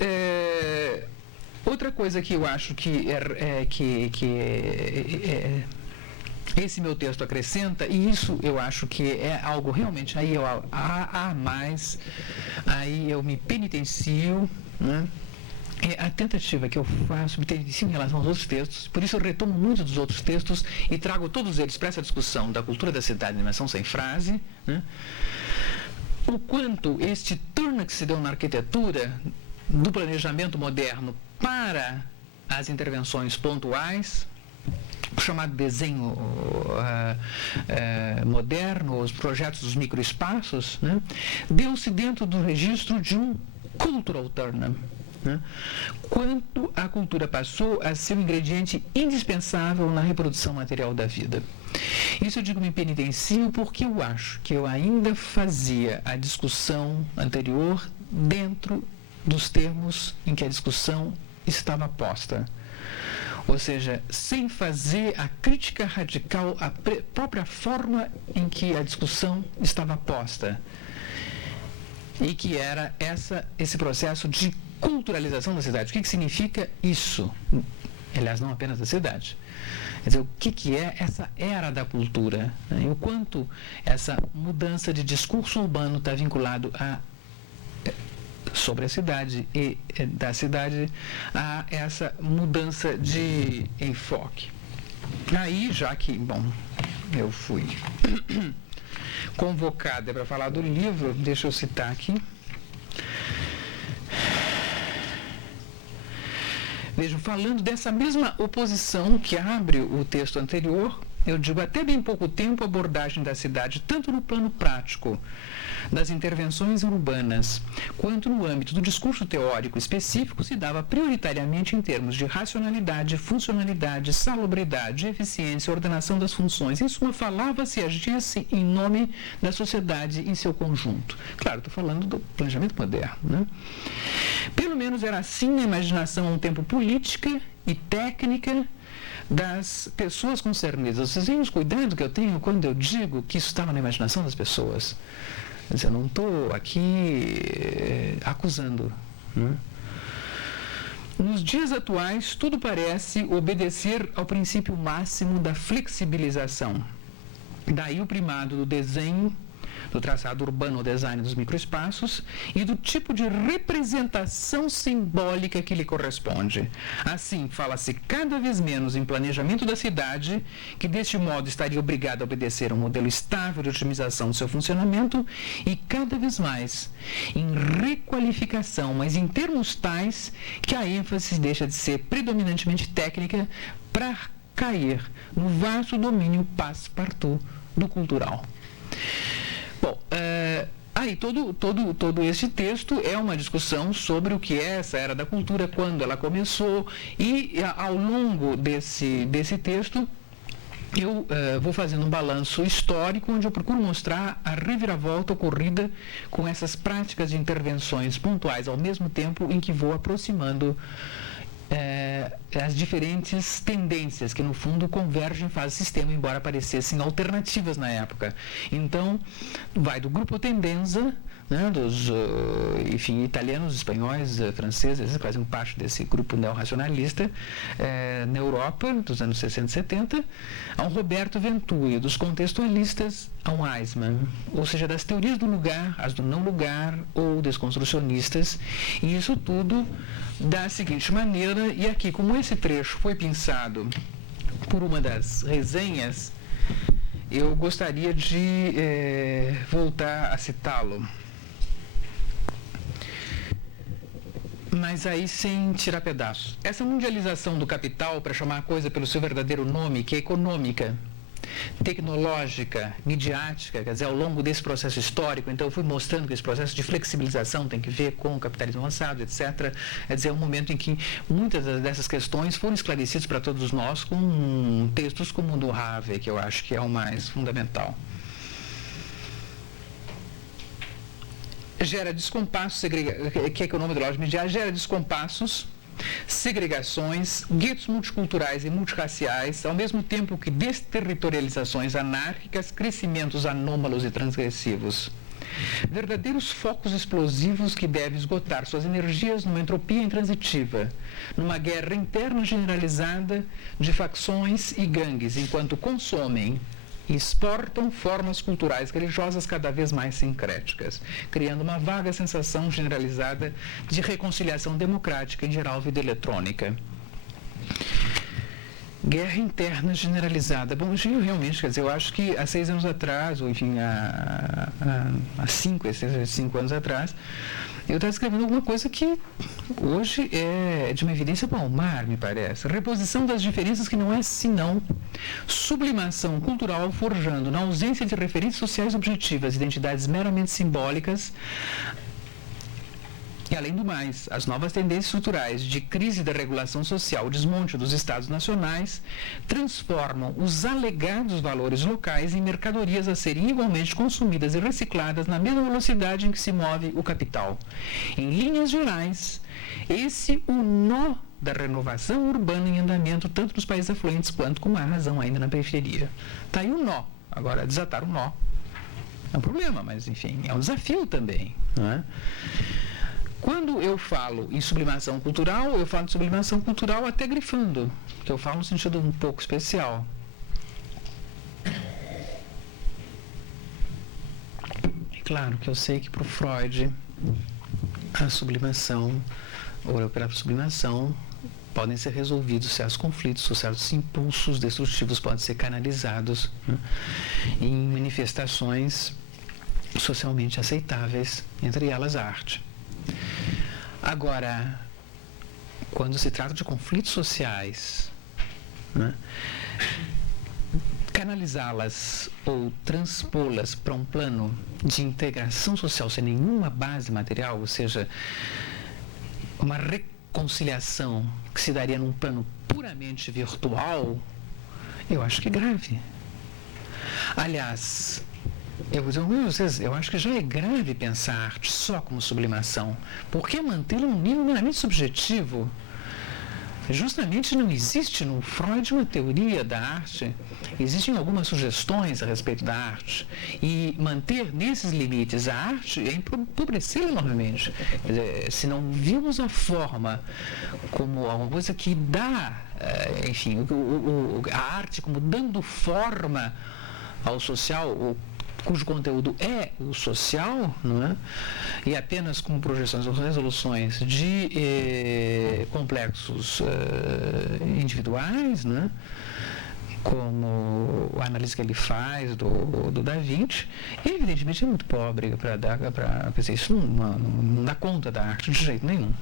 outra coisa que eu acho que esse meu texto acrescenta, e isso eu acho que é algo realmente, aí eu me penitencio, né? É a tentativa que eu faço, me penitencio em relação aos outros textos, por isso eu retomo muitos dos outros textos e trago todos eles para essa discussão da cultura da cidade, animação sem frase, né? O quanto este turno que se deu na arquitetura, do planejamento moderno para as intervenções pontuais, o chamado desenho moderno, os projetos dos microespaços, né? Deu-se dentro do registro de um cultural turn, né? Quanto a cultura passou a ser um ingrediente indispensável na reprodução material da vida. Isso eu digo me penitencio porque eu acho que eu ainda fazia a discussão anterior dentro dos termos em que a discussão estava posta. Ou seja, sem fazer a crítica radical à própria forma em que a discussão estava posta. E que era esse processo de culturalização da cidade. O que significa isso? Aliás, não apenas da cidade. Quer dizer, o que é essa era da cultura? Né? E o quanto essa mudança de discurso urbano está vinculado sobre a cidade e da cidade a essa mudança de enfoque. Aí, já que, eu fui convocada para falar do livro, deixa eu citar aqui. Vejo, falando dessa mesma oposição que abre o texto anterior, eu digo, até bem pouco tempo, a abordagem da cidade, tanto no plano prático das intervenções urbanas, quanto no âmbito do discurso teórico específico, se dava prioritariamente em termos de racionalidade, funcionalidade, salubridade, eficiência, ordenação das funções. Em suma, falava-se e agia-se em nome da sociedade em seu conjunto. Claro, estou falando do planejamento moderno, né? Pelo menos era assim na imaginação a um tempo política e técnica das pessoas concernidas. Vocês veem os cuidados que eu tenho quando eu digo que isso estava na imaginação das pessoas. Mas eu não estou aqui acusando, né? Nos dias atuais, tudo parece obedecer ao princípio máximo da flexibilização. Daí o primado do desenho, do traçado urbano ou design dos microespaços e do tipo de representação simbólica que lhe corresponde. Assim, fala-se cada vez menos em planejamento da cidade, que deste modo estaria obrigado a obedecer a um modelo estável de otimização do seu funcionamento, e cada vez mais em requalificação, mas em termos tais que a ênfase deixa de ser predominantemente técnica para cair no vasto domínio passe-partout do cultural. Bom, aí todo esse texto é uma discussão sobre o que é essa era da cultura, quando ela começou, e ao longo desse texto eu vou fazendo um balanço histórico, onde eu procuro mostrar a reviravolta ocorrida com essas práticas de intervenções pontuais, ao mesmo tempo em que vou aproximando as diferentes tendências que, no fundo, convergem em fase sistema, embora aparecessem alternativas na época. Então, vai do grupo Tendenza, né, dos italianos, espanhóis, franceses, que fazem parte desse grupo neorracionalista na Europa, dos anos 60 e 70, a um Roberto Venturi, dos contextualistas, a um Eismann, ou seja, das teorias do lugar, as do não lugar, ou desconstrucionistas, e isso tudo da seguinte maneira, e aqui, como esse trecho foi pensado por uma das resenhas, eu gostaria de voltar a citá-lo. Mas aí sem tirar pedaços. Essa mundialização do capital, para chamar a coisa pelo seu verdadeiro nome, que é econômica, tecnológica, midiática, quer dizer, ao longo desse processo histórico, então eu fui mostrando que esse processo de flexibilização tem que ver com o capitalismo avançado, etc. Quer dizer, é um momento em que muitas dessas questões foram esclarecidas para todos nós com textos como o do Harvey, que eu acho que é o mais fundamental. Gera descompassos, que é que o nome da loja midiática gera descompassos, segregações, guetos multiculturais e multirraciais, ao mesmo tempo que desterritorializações anárquicas, crescimentos anômalos e transgressivos. Verdadeiros focos explosivos que devem esgotar suas energias numa entropia intransitiva, numa guerra interna generalizada de facções e gangues, enquanto consomem e exportam formas culturais religiosas cada vez mais sincréticas, criando uma vaga sensação generalizada de reconciliação democrática, em geral vida eletrônica. Guerra interna generalizada. Bom, eu realmente, quer dizer, eu acho que há 6 anos atrás, ou enfim, há 5 anos atrás, eu estava escrevendo alguma coisa que hoje é de uma evidência para o mar, me parece. Reposição das diferenças que não é senão sublimação cultural, forjando, na ausência de referências sociais objetivas, identidades meramente simbólicas. E, além do mais, as novas tendências estruturais de crise da regulação social, o desmonte dos Estados nacionais, transformam os alegados valores locais em mercadorias a serem igualmente consumidas e recicladas na mesma velocidade em que se move o capital. Em linhas gerais, esse é o nó da renovação urbana em andamento, tanto nos países afluentes quanto, com mais razão, ainda na periferia. Está aí o nó. Agora, desatar o nó é um problema, mas, enfim, é um desafio também, não é? Quando eu falo em sublimação cultural, eu falo de sublimação cultural até grifando, que eu falo no sentido um pouco especial. E claro que eu sei que para o Freud, a sublimação, ou pela sublimação, podem ser resolvidos certos conflitos, ou certos impulsos destrutivos podem ser canalizados, né, em manifestações socialmente aceitáveis, entre elas a arte. Agora, quando se trata de conflitos sociais, né, canalizá-las ou transpô-las para um plano de integração social sem nenhuma base material, ou seja, uma reconciliação que se daria num plano puramente virtual, eu acho que é grave. Aliás, eu vou dizer para vocês, eu acho que já é grave pensar a arte só como sublimação, porque mantê-la num nível meramente subjetivo. Justamente não existe no Freud uma teoria da arte, existem algumas sugestões a respeito da arte, e manter nesses limites a arte é empobrecê-la enormemente. Quer dizer, se não vimos a forma como alguma coisa que dá, enfim, a arte como dando forma ao social, cujo conteúdo é o social, não é? E apenas com projeções ou resoluções de complexos individuais, né? Como a análise que ele faz do Da Vinci, e evidentemente é muito pobre para dizer, isso não dá conta da arte de jeito nenhum.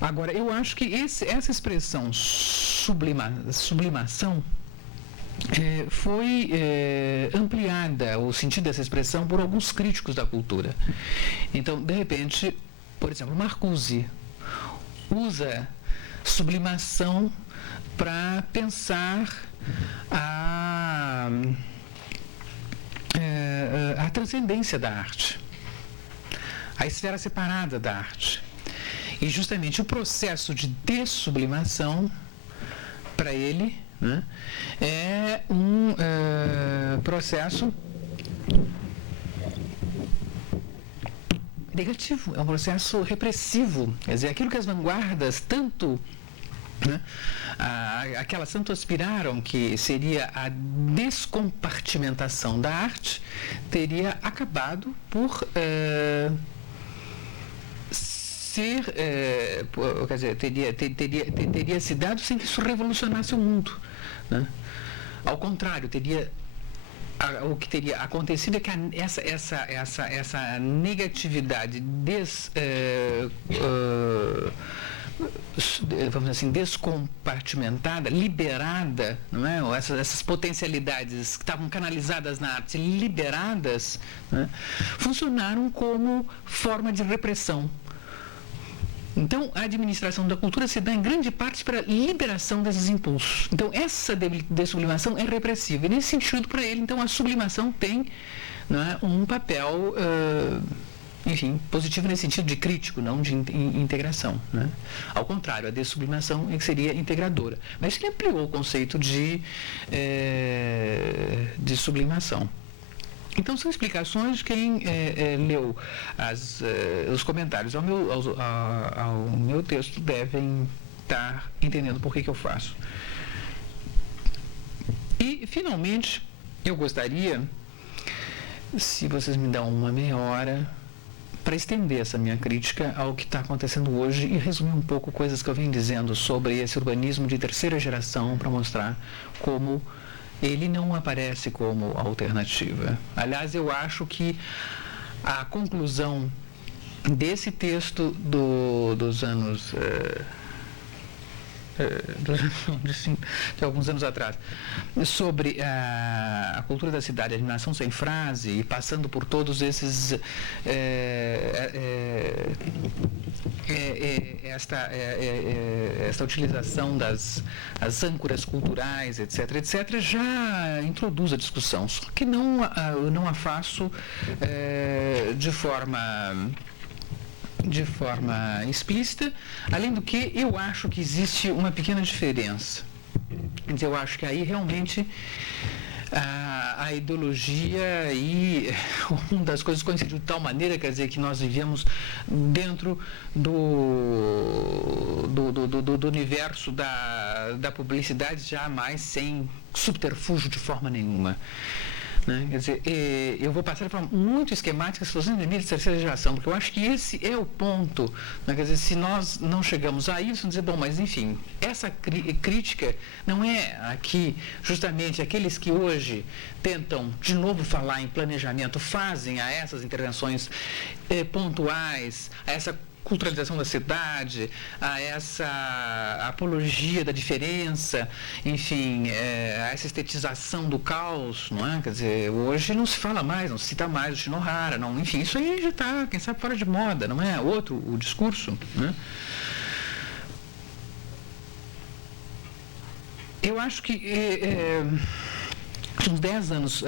Agora, eu acho que essa expressão sublimação foi ampliada, o sentido dessa expressão, por alguns críticos da cultura. Então, de repente, por exemplo, Marcuse usa sublimação para pensar a transcendência da arte, a esfera separada da arte. E justamente o processo de dessublimação, para ele, né, é um processo negativo, é um processo repressivo. Quer dizer, aquilo que as vanguardas tanto, né, aquelas tanto aspiraram, que seria a descompartimentação da arte, teria acabado por quer dizer, teria se dado sem que isso revolucionasse o mundo, né? Ao contrário, o que teria acontecido é que essa negatividade vamos dizer assim, descompartimentada, liberada, não é? Essas potencialidades que estavam canalizadas na arte, liberadas, né, funcionaram como forma de repressão. Então, a administração da cultura se dá em grande parte para a liberação desses impulsos. Então, essa dessublimação é repressiva. E, nesse sentido, para ele, então, a sublimação tem, não é, um papel, enfim, positivo nesse sentido de crítico, não de integração, né? Ao contrário, a dessublimação é que seria integradora. Mas ele ampliou o conceito de sublimação. Então, são explicações de quem leu os comentários ao meu texto devem estar entendendo por que eu faço. E, finalmente, eu gostaria, se vocês me dão uma meia hora, para estender essa minha crítica ao que está acontecendo hoje e resumir um pouco coisas que eu venho dizendo sobre esse urbanismo de terceira geração, para mostrar como ele não aparece como alternativa. Aliás, eu acho que a conclusão desse texto dos anos de alguns anos atrás, sobre a cultura da cidade, a animação sem frase, e passando por todos esses esta utilização das âncoras culturais, etc., já introduz a discussão, só que não a faço de forma explícita, além do que eu acho que existe uma pequena diferença. Eu acho que aí realmente a ideologia e uma das coisas coincidiu de tal maneira, quer dizer, que nós vivemos dentro do universo da publicidade jamais sem subterfúgio de forma nenhuma. Né? Quer dizer, eu vou passar para muito esquemáticas de terceira geração, porque eu acho que esse é o ponto, né? Quer dizer, se nós não chegamos a isso, dizer, bom, mas enfim, essa crítica não é aqui justamente aqueles que hoje tentam de novo falar em planejamento, fazem a essas intervenções pontuais, a essa culturalização da cidade, a essa apologia da diferença, enfim, a essa estetização do caos, não é? Quer dizer, hoje não se fala mais, não se cita mais o Shinohara, não, enfim, isso aí já está, quem sabe, fora de moda, não é? Outro, o discurso, né? Eu acho que uns 10 anos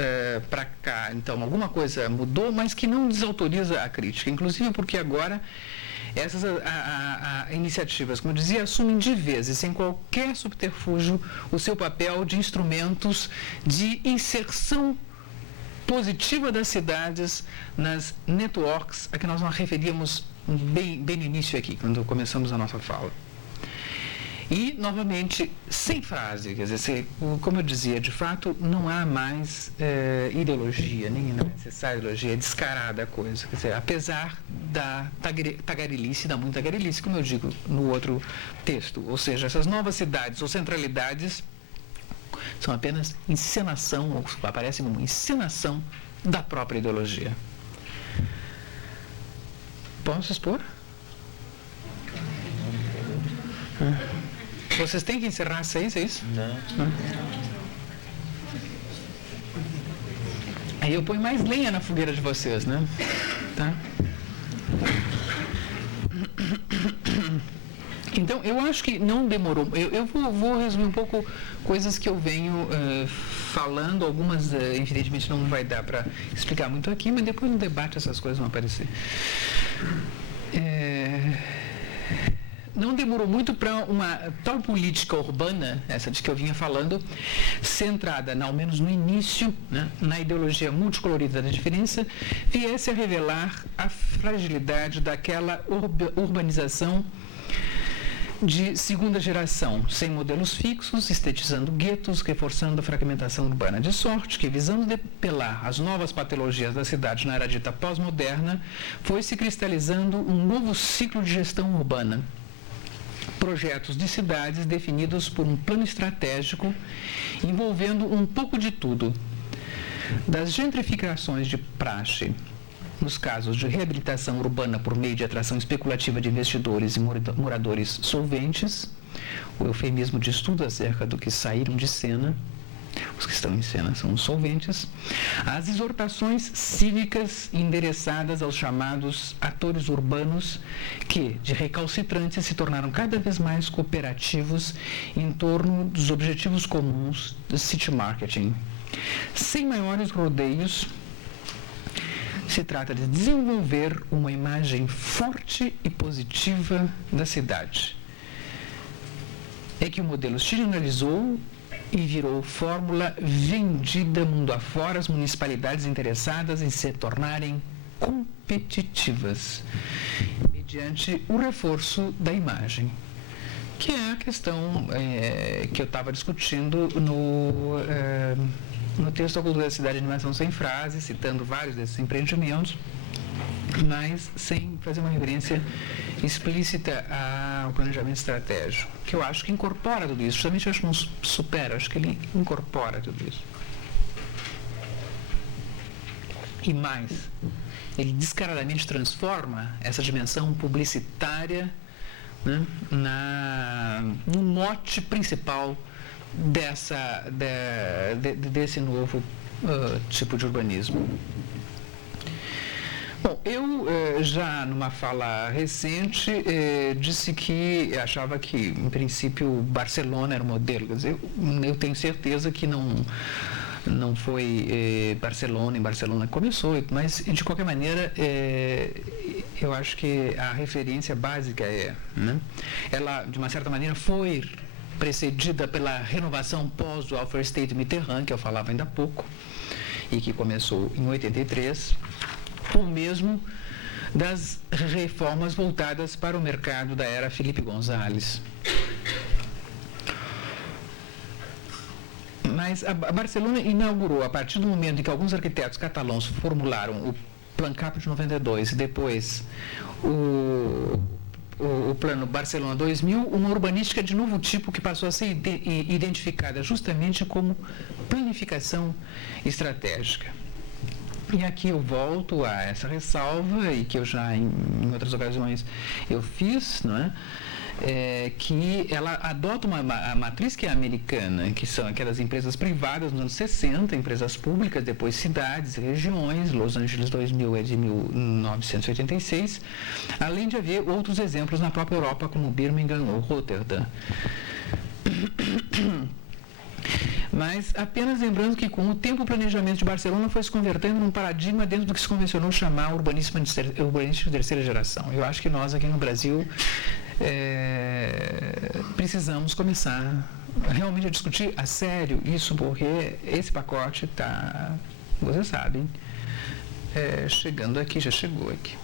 para cá, então, alguma coisa mudou, mas que não desautoriza a crítica, inclusive porque agora essas iniciativas, como eu dizia, assumem de vez e sem qualquer subterfúgio o seu papel de instrumentos de inserção positiva das cidades nas networks a que nós nos referíamos bem no início aqui, quando começamos a nossa fala. E, novamente, sem frase, quer dizer, como eu dizia, de fato, não há mais ideologia, nem é necessária ideologia, é descarada a coisa. Quer dizer, apesar da tagarelice, da muita tagarelice, como eu digo no outro texto. Ou seja, essas novas cidades ou centralidades são apenas encenação, ou aparecem como encenação da própria ideologia. Posso expor? Vocês têm que encerrar às 6, é isso? Não. Aí eu ponho mais lenha na fogueira de vocês, né? Tá? Então, eu acho que não demorou. Eu vou resumir um pouco coisas que eu venho falando. Algumas, evidentemente, não vai dar para explicar muito aqui, mas depois no debate essas coisas vão aparecer. Não demorou muito para uma tal política urbana, essa de que eu vinha falando, centrada, ao menos no início, né, na ideologia multicolorida da diferença, viesse a revelar a fragilidade daquela urbanização de segunda geração, sem modelos fixos, estetizando guetos, reforçando a fragmentação urbana, de sorte que, visando depelar as novas patologias da cidade na era dita pós-moderna, foi se cristalizando um novo ciclo de gestão urbana. Projetos de cidades definidos por um plano estratégico envolvendo um pouco de tudo, das gentrificações de praxe, nos casos de reabilitação urbana por meio de atração especulativa de investidores e moradores solventes, o eufemismo de estudo acerca do que saíram de cena, os que estão em cena são os solventes, as exortações cívicas endereçadas aos chamados atores urbanos que, de recalcitrantes, se tornaram cada vez mais cooperativos em torno dos objetivos comuns do city marketing. Sem maiores rodeios, se trata de desenvolver uma imagem forte e positiva da cidade. É que o modelo se generalizou e virou fórmula vendida mundo afora às municipalidades interessadas em se tornarem competitivas, mediante o reforço da imagem, que é a questão que eu estava discutindo no texto A Cultura da Cidade, Animação Sem Frase, citando vários desses empreendimentos, mas sem fazer uma referência explícita ao planejamento estratégico, que eu acho que incorpora tudo isso. Justamente eu acho que não supera, eu acho que ele incorpora tudo isso. E mais, ele descaradamente transforma essa dimensão publicitária, né, no mote principal desse novo tipo de urbanismo. Bom, eu já numa fala recente disse que achava que, em princípio, Barcelona era o modelo. Quer dizer, eu tenho certeza que não foi em Barcelona que começou, mas, de qualquer maneira, eu acho que a referência básica né, ela, de uma certa maneira, foi precedida pela renovação pós o Welfare State Mitterrand, que eu falava ainda há pouco, e que começou em 83, ou mesmo das reformas voltadas para o mercado da era Felipe González. Mas a Barcelona inaugurou, a partir do momento em que alguns arquitetos catalãos formularam o Plan Cap de 92 e depois o Plano Barcelona 2000, uma urbanística de novo tipo que passou a ser identificada justamente como planificação estratégica. E aqui eu volto a essa ressalva, e que eu já em outras ocasiões eu fiz, não é? Que ela adota a matriz que é americana, que são aquelas empresas privadas nos anos 60, empresas públicas, depois cidades e regiões. Los Angeles 2000 é de 1986, além de haver outros exemplos na própria Europa, como Birmingham ou Rotterdam. Mas apenas lembrando que com o tempo o planejamento de Barcelona foi se convertendo num paradigma dentro do que se convencionou chamar urbanismo de terceira geração. Eu acho que nós aqui no Brasil precisamos começar realmente a discutir a sério isso, porque esse pacote está, vocês sabem, chegando aqui, já chegou aqui.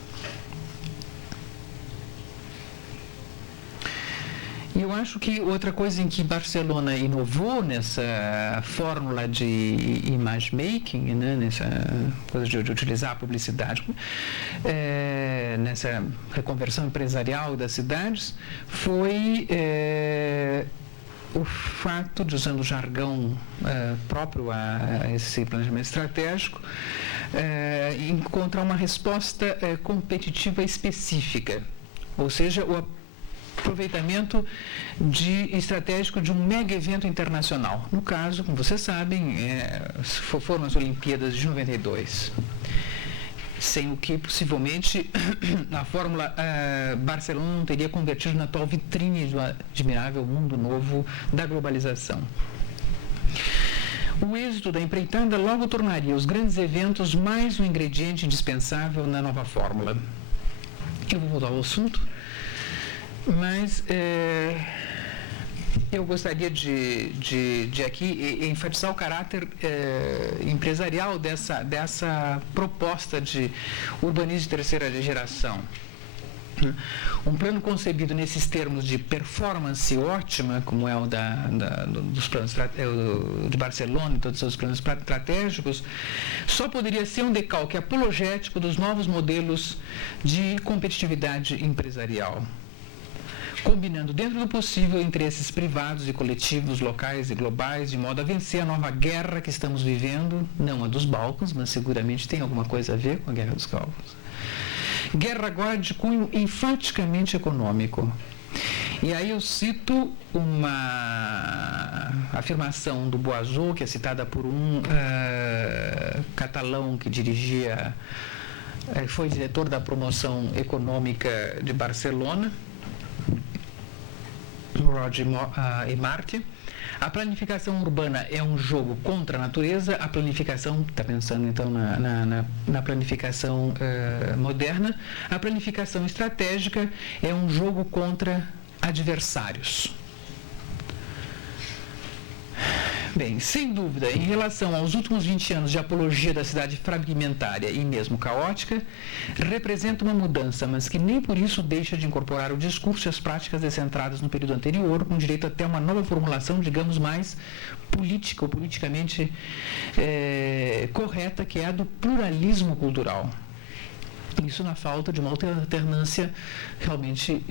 E eu acho que outra coisa em que Barcelona inovou nessa fórmula de image making, né, nessa coisa de utilizar a publicidade, nessa reconversão empresarial das cidades, foi o fato de, usando o jargão próprio a esse planejamento estratégico, encontrar uma resposta competitiva específica, ou seja, o aproveitamento estratégico de um mega evento internacional. No caso, como vocês sabem, foram as Olimpíadas de 92. Sem o que, possivelmente, a Fórmula Barcelona não teria convertido na atual vitrine do admirável mundo novo da globalização. O êxito da empreitada logo tornaria os grandes eventos mais um ingrediente indispensável na nova fórmula. Eu vou voltar ao assunto, mas eu gostaria de aqui enfatizar o caráter empresarial dessa proposta de urbanismo de terceira geração. Um plano concebido nesses termos de performance ótima, como é o dos planos de Barcelona e todos os seus planos estratégicos, só poderia ser um decalque apologético dos novos modelos de competitividade empresarial, combinando dentro do possível interesses privados e coletivos, locais e globais, de modo a vencer a nova guerra que estamos vivendo, não a dos Balcãs, mas seguramente tem alguma coisa a ver com a Guerra dos Balcãs. Guerra agora de cunho enfaticamente econômico. E aí eu cito uma afirmação do Boisot, que é citada por um catalão que foi diretor da promoção econômica de Barcelona, Roger e Marque. A planificação urbana é um jogo contra a natureza. A planificação, está pensando então na planificação moderna, a planificação estratégica é um jogo contra adversários. Bem, sem dúvida, em relação aos últimos 20 anos de apologia da cidade fragmentária e mesmo caótica, representa uma mudança, mas que nem por isso deixa de incorporar o discurso e as práticas descentradas no período anterior, com direito até uma nova formulação, digamos, mais política ou politicamente correta, que é a do pluralismo cultural. Isso na falta de uma alternância realmente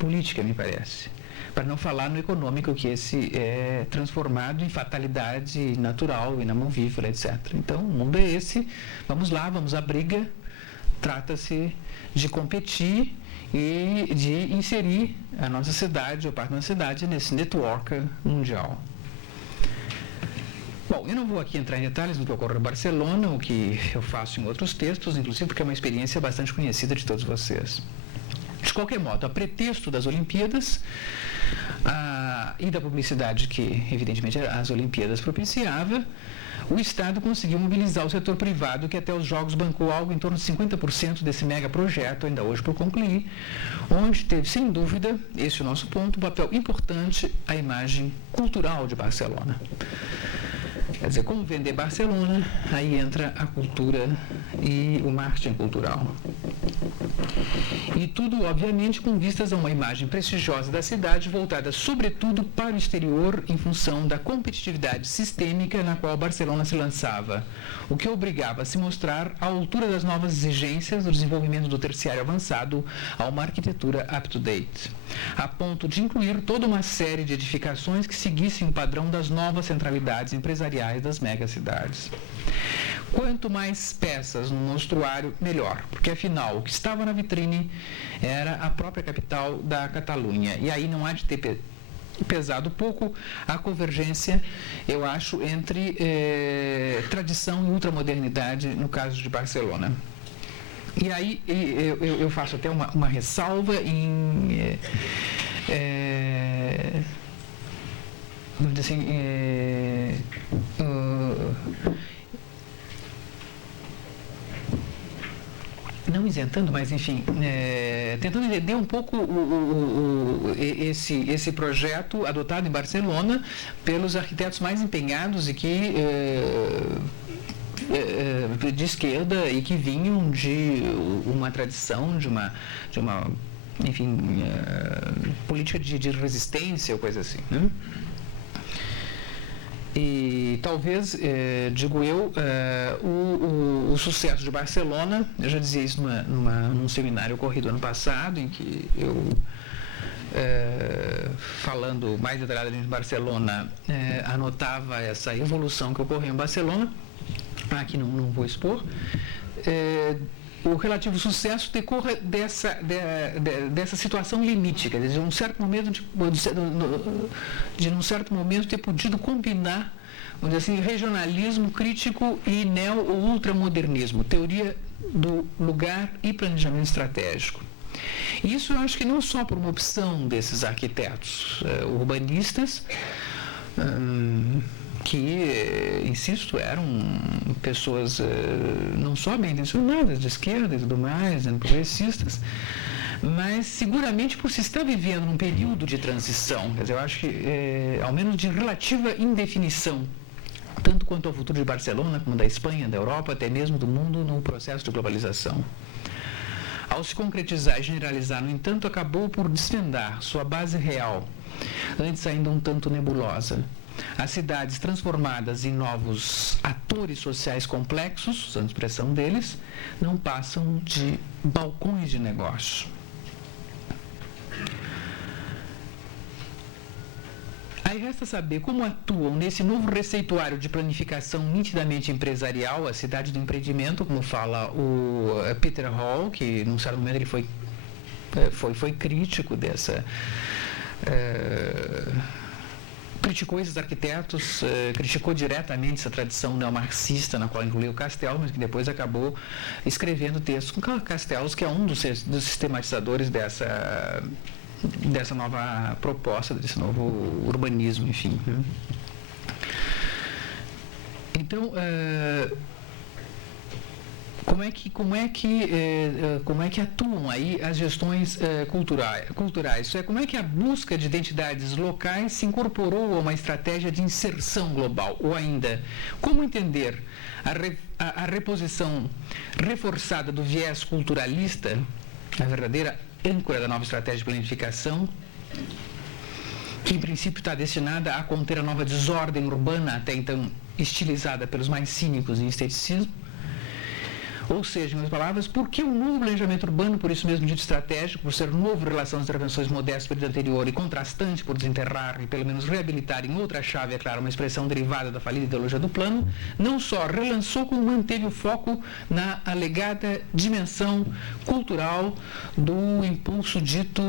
política, me parece. Para não falar no econômico, que esse é transformado em fatalidade natural, inamovível, etc. Então, o mundo é esse, vamos lá, vamos à briga. Trata-se de competir e de inserir a nossa cidade, ou parte da nossa cidade, nesse network mundial. Bom, eu não vou aqui entrar em detalhes do que ocorre em Barcelona, o que eu faço em outros textos, inclusive porque é uma experiência bastante conhecida de todos vocês. De qualquer modo, a pretexto das Olimpíadas e da publicidade que, evidentemente, as Olimpíadas propiciava, o Estado conseguiu mobilizar o setor privado, que até os Jogos bancou algo em torno de 50% desse mega projeto, ainda hoje por concluir, onde teve, sem dúvida, esse é o nosso ponto, um papel importante a imagem cultural de Barcelona. Quer dizer, como vender Barcelona, aí entra a cultura e o marketing cultural. E tudo, obviamente, com vistas a uma imagem prestigiosa da cidade, voltada sobretudo para o exterior, em função da competitividade sistêmica na qual Barcelona se lançava, o que obrigava a se mostrar à altura das novas exigências do desenvolvimento do terciário avançado a uma arquitetura up-to-date, a ponto de incluir toda uma série de edificações que seguissem o padrão das novas centralidades empresariais das megacidades. quanto mais peças no monstruário, melhor, porque afinal o que estava na vitrine era a própria capital da Catalunha. E aí não há de ter pesado pouco a convergência, eu acho, entre tradição e ultramodernidade no caso de Barcelona. E aí eu faço até uma ressalva em... vamos dizer assim, não isentando, mas enfim, tentando entender um pouco esse projeto adotado em Barcelona pelos arquitetos mais empenhados e que de esquerda e que vinham de uma tradição, de uma enfim, política de resistência ou coisa assim, né? E talvez, digo eu, o sucesso de Barcelona, eu já dizia isso num seminário ocorrido ano passado, em que eu, falando mais detalhadamente de Barcelona, anotava essa evolução que ocorreu em Barcelona, aqui não vou expor. O relativo sucesso decorre dessa situação limite, quer dizer, um certo momento de num certo momento ter podido combinar, vamos dizer assim, regionalismo crítico e neo ou ultramodernismo, teoria do lugar e planejamento estratégico. E isso eu acho que não só por uma opção desses arquitetos urbanistas, que, insisto, eram pessoas não só bem intencionadas, de esquerda e tudo mais, progressistas, mas seguramente por se estar vivendo num período de transição, quer dizer, eu acho que, ao menos de relativa indefinição, tanto quanto ao futuro de Barcelona, como da Espanha, da Europa, até mesmo do mundo no processo de globalização. Ao se concretizar e generalizar, no entanto, acabou por desvendar sua base real, antes ainda um tanto nebulosa. As cidades transformadas em novos atores sociais complexos, usando a expressão deles, não passam de balcões de negócio. Aí resta saber como atuam nesse novo receituário de planificação nitidamente empresarial, a cidade do empreendimento, como fala o Peter Hall, que num certo momento ele foi crítico dessa... criticou esses arquitetos, criticou diretamente essa tradição neomarxista, na qual incluiu Castells, mas que depois acabou escrevendo textos com Castells, que é um dos sistematizadores dessa nova proposta, desse novo urbanismo, enfim. Então, como é que atuam aí as gestões culturais? Isso é, como é que a busca de identidades locais se incorporou a uma estratégia de inserção global? Ou ainda, como entender a reposição reforçada do viés culturalista, a verdadeira âncora da nova estratégia de planificação, que em princípio está destinada a conter a nova desordem urbana, até então estilizada pelos mais cínicos em esteticismo? Ou seja, em outras palavras, por que o novo planejamento urbano, por isso mesmo dito estratégico, por ser novo em relação às intervenções modestas do período anterior e contrastante por desenterrar e pelo menos reabilitar em outra chave, é claro, uma expressão derivada da falida ideologia do plano, não só relançou, como manteve o foco na alegada dimensão cultural do impulso dito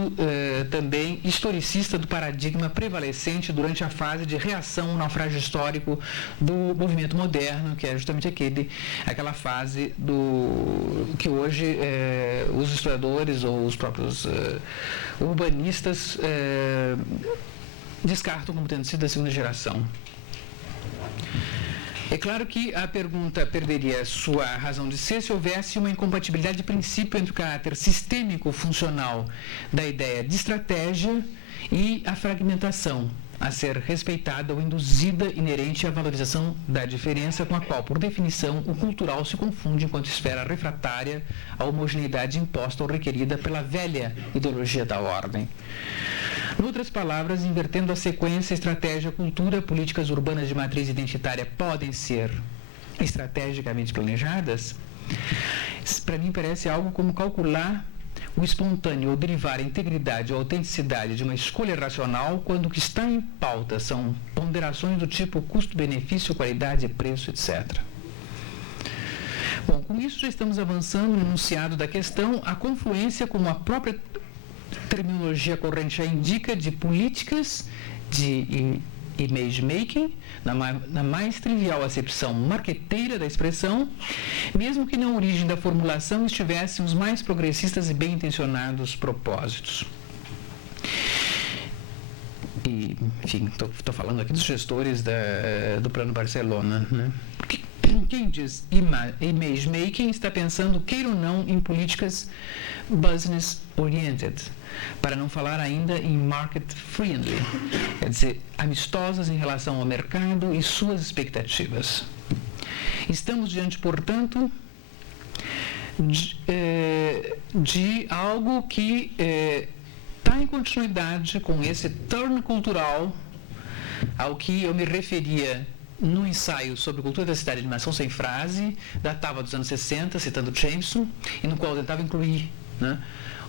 também historicista do paradigma prevalecente durante a fase de reação ao naufrágio histórico do movimento moderno, que é justamente aquela fase que hoje os historiadores ou os próprios urbanistas descartam como tendo sido da segunda geração. É claro que a pergunta perderia sua razão de ser se houvesse uma incompatibilidade de princípio entre o caráter sistêmico funcional da ideia de estratégia e a fragmentação a ser respeitada ou induzida inerente à valorização da diferença, com a qual, por definição, o cultural se confunde enquanto esfera refratária à homogeneidade imposta ou requerida pela velha ideologia da ordem. Em outras palavras, invertendo a sequência estratégia, cultura, políticas urbanas de matriz identitária podem ser estrategicamente planejadas, para mim parece algo como calcular o espontâneo ou derivar a integridade ou autenticidade de uma escolha racional quando o que está em pauta são ponderações do tipo custo-benefício, qualidade, preço, etc. Bom, com isso já estamos avançando no enunciado da questão, a confluência, como a própria terminologia corrente já indica, de políticas de image making, na mais trivial acepção marqueteira da expressão, mesmo que na origem da formulação estivessem os mais progressistas e bem intencionados propósitos. E, enfim, estou falando aqui dos gestores do Plano Barcelona, né? Quem diz image making está pensando, queira ou não, em políticas business oriented, para não falar ainda em market friendly, quer dizer, amistosas em relação ao mercado e suas expectativas. Estamos diante, portanto, de algo que está em continuidade com esse turn cultural ao que eu me referia no ensaio sobre cultura da cidade de animação sem frase, datava dos anos 60, citando Jameson, e no qual eu tentava incluir, né,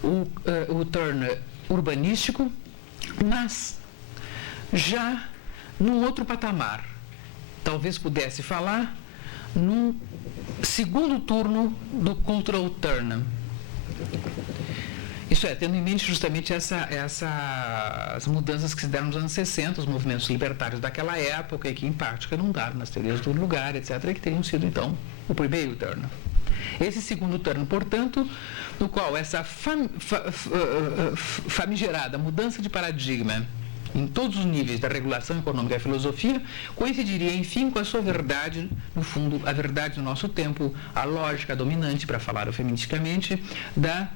o turn urbanístico, mas já num outro patamar. Talvez pudesse falar num segundo turno do cultural turn. Isso é, tendo em mente justamente essas mudanças que se deram nos anos 60, os movimentos libertários daquela época, e que em prática não daram nas teorias do lugar, etc., e que teriam sido, então, o primeiro turno. Esse segundo turno, portanto, no qual essa famigerada mudança de paradigma em todos os níveis da regulação econômica e da filosofia, coincidiria, enfim, com a sua verdade, no fundo, a verdade do nosso tempo, a lógica dominante, para falar feministicamente, da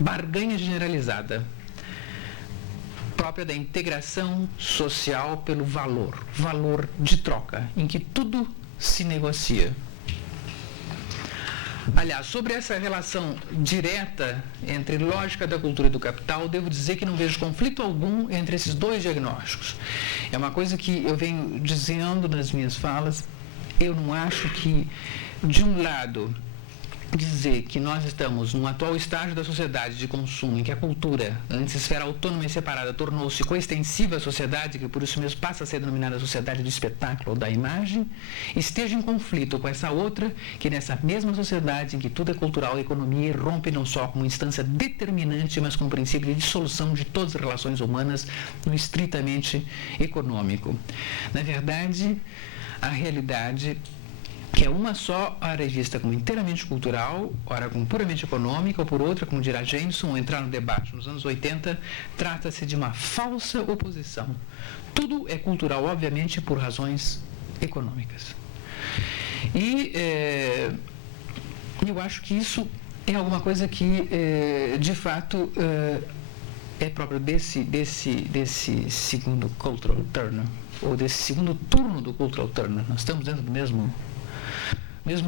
barganha generalizada, própria da integração social pelo valor de troca, em que tudo se negocia. Aliás, sobre essa relação direta entre lógica da cultura e do capital, devo dizer que não vejo conflito algum entre esses dois diagnósticos. É uma coisa que eu venho dizendo nas minhas falas. Eu não acho que, de um lado, dizer que nós estamos num atual estágio da sociedade de consumo em que a cultura, antes esfera autônoma e separada, tornou-se coextensiva à sociedade, que por isso mesmo passa a ser denominada sociedade do espetáculo ou da imagem, esteja em conflito com essa outra, que nessa mesma sociedade em que tudo é cultural, a economia irrompe não só como instância determinante, mas como princípio de dissolução de todas as relações humanas no estritamente econômico. Na verdade, a realidade que é uma só, ora é vista como inteiramente cultural, ora como puramente econômica, ou por outra, como dirá Jameson, ao entrar no debate nos anos 80, trata-se de uma falsa oposição. Tudo é cultural, obviamente, por razões econômicas. E eu acho que isso é alguma coisa que, de fato, é próprio desse segundo cultural turn, ou desse segundo turno do cultural turn. Nós estamos dentro do mesmo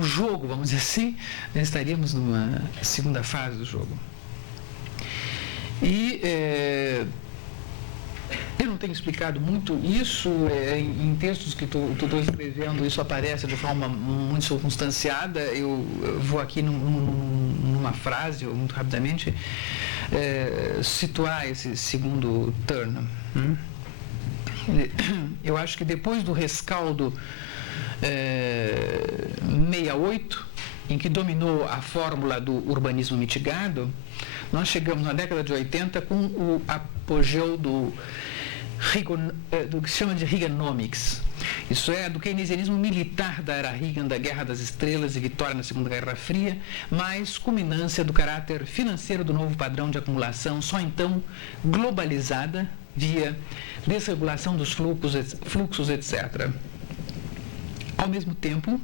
jogo, vamos dizer assim, estaríamos numa segunda fase do jogo. E eu não tenho explicado muito isso, em textos que estou escrevendo, isso aparece de forma muito circunstanciada. Eu vou aqui numa frase, ou muito rapidamente, situar esse segundo turn. Eu acho que depois do rescaldo 68, em que dominou a fórmula do urbanismo mitigado, nós chegamos na década de 80 com o apogeu do que se chama de Reaganomics. Isso é, do keynesianismo militar da era Reagan, da Guerra das Estrelas e vitória na Segunda Guerra Fria, mais culminância do caráter financeiro do novo padrão de acumulação, só então globalizada, via desregulação dos fluxos, etc. Ao mesmo tempo,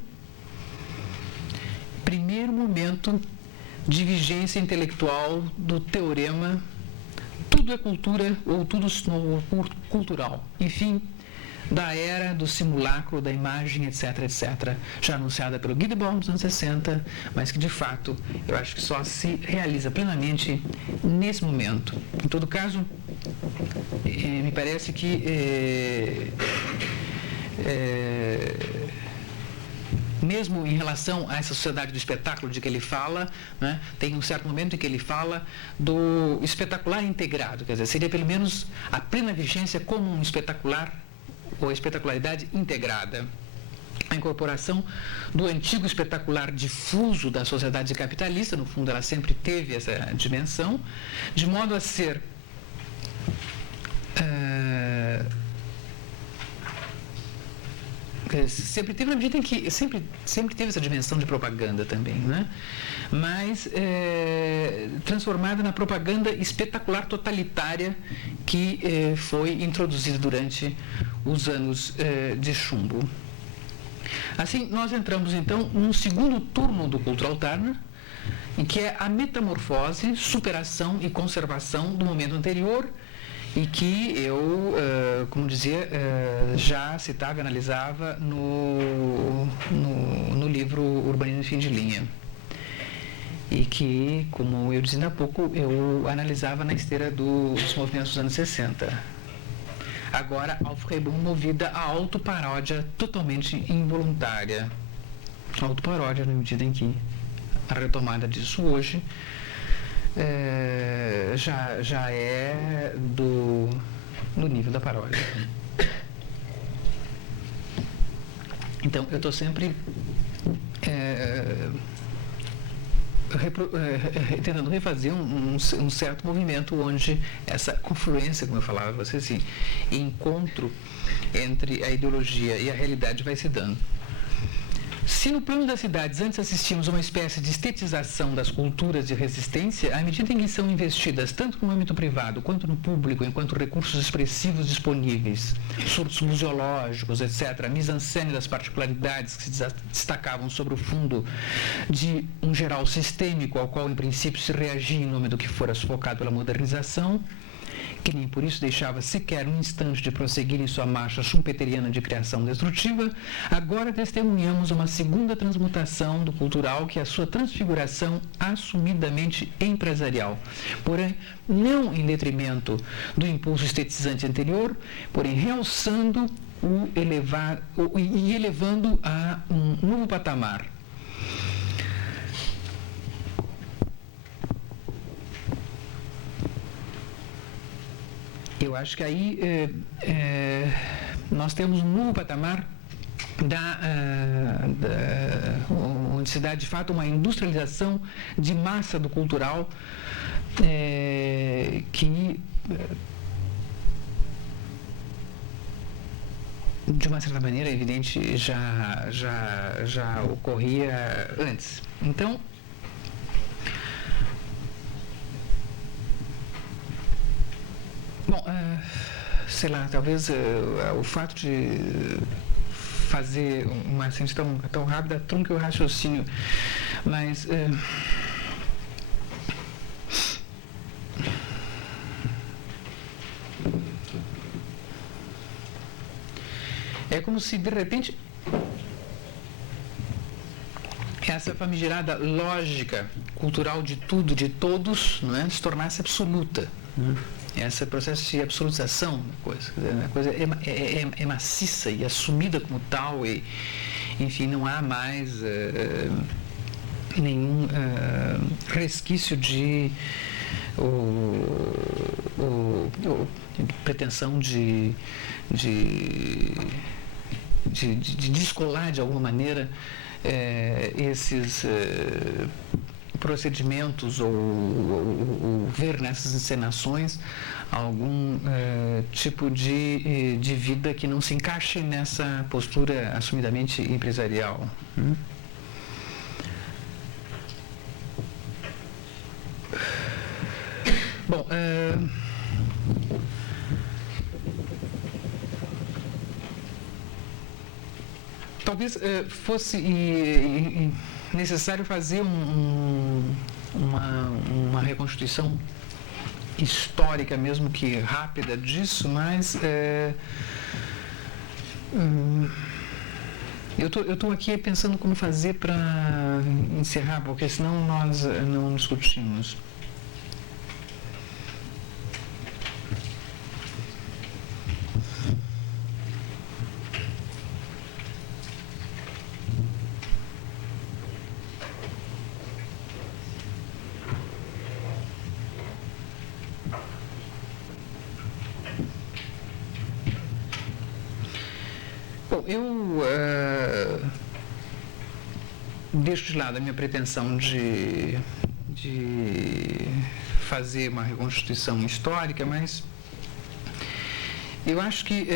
primeiro momento de vigência intelectual do teorema tudo é cultura ou tudo cultural. Enfim, da era do simulacro, da imagem, etc., etc., já anunciada pelo Guy Debord nos anos 60, mas que, de fato, eu acho que só se realiza plenamente nesse momento. Em todo caso, me parece que mesmo em relação a essa sociedade do espetáculo de que ele fala, né, tem um certo momento em que ele fala do espetacular integrado, quer dizer, seria pelo menos a plena vigência como um espetacular ou a espetacularidade integrada. a incorporação do antigo espetacular difuso da sociedade capitalista. No fundo, ela sempre teve essa dimensão, de modo a ser sempre teve, na medida em que sempre teve essa dimensão de propaganda também, né? Mas transformada na propaganda espetacular totalitária que foi introduzida durante os anos de chumbo. Assim, nós entramos então num segundo turno do Cultural Turner, em que é a metamorfose, superação e conservação do momento anterior, e que eu, como dizia, já citava e analisava no livro Urbanismo e Fim de Linha. E que, como eu dizia há pouco, eu analisava na esteira dos movimentos dos anos 60. Agora, Aufhebung movida a autoparódia totalmente involuntária. Autoparódia na medida em que a retomada disso hoje já é do nível da paródia. Então, eu estou sempre tentando refazer um certo movimento onde essa confluência, como eu falava para você, assim, encontro entre a ideologia e a realidade vai se dando. Se no plano das cidades antes assistimos a uma espécie de estetização das culturas de resistência, à medida em que são investidas tanto no âmbito privado quanto no público, enquanto recursos expressivos disponíveis, surtos museológicos, etc., a mise-en-scène das particularidades que se destacavam sobre o fundo de um geral sistêmico ao qual, em princípio, se reagia em nome do que fora sufocado pela modernização, que nem por isso deixava sequer um instante de prosseguir em sua marcha schumpeteriana de criação destrutiva, agora testemunhamos uma segunda transmutação do cultural, que é a sua transfiguração assumidamente empresarial. Porém, não em detrimento do impulso estetizante anterior, porém realçando e elevando a um novo patamar. Eu acho que aí nós temos um novo patamar onde se dá de fato uma industrialização de massa do cultural que de uma certa maneira, é evidente, já ocorria antes. Então, bom, sei lá, talvez o fato de fazer uma ciência tão rápida trunca o raciocínio, mas é como se de repente essa famigerada lógica cultural de tudo, de todos, não é, se tornasse absoluta. Esse processo de absolutização a coisa é maciça e assumida como tal, e, enfim, não há mais nenhum resquício de pretensão de descolar de alguma maneira esses procedimentos ou ver nessas encenações algum tipo de vida que não se encaixe nessa postura assumidamente empresarial. Bom, talvez fosse necessário fazer uma reconstituição histórica, mesmo que rápida, disso, mas eu estou aqui pensando como fazer para encerrar, porque senão nós não discutimos. Bom, eu deixo de lado a minha pretensão de fazer uma reconstituição histórica, mas eu acho que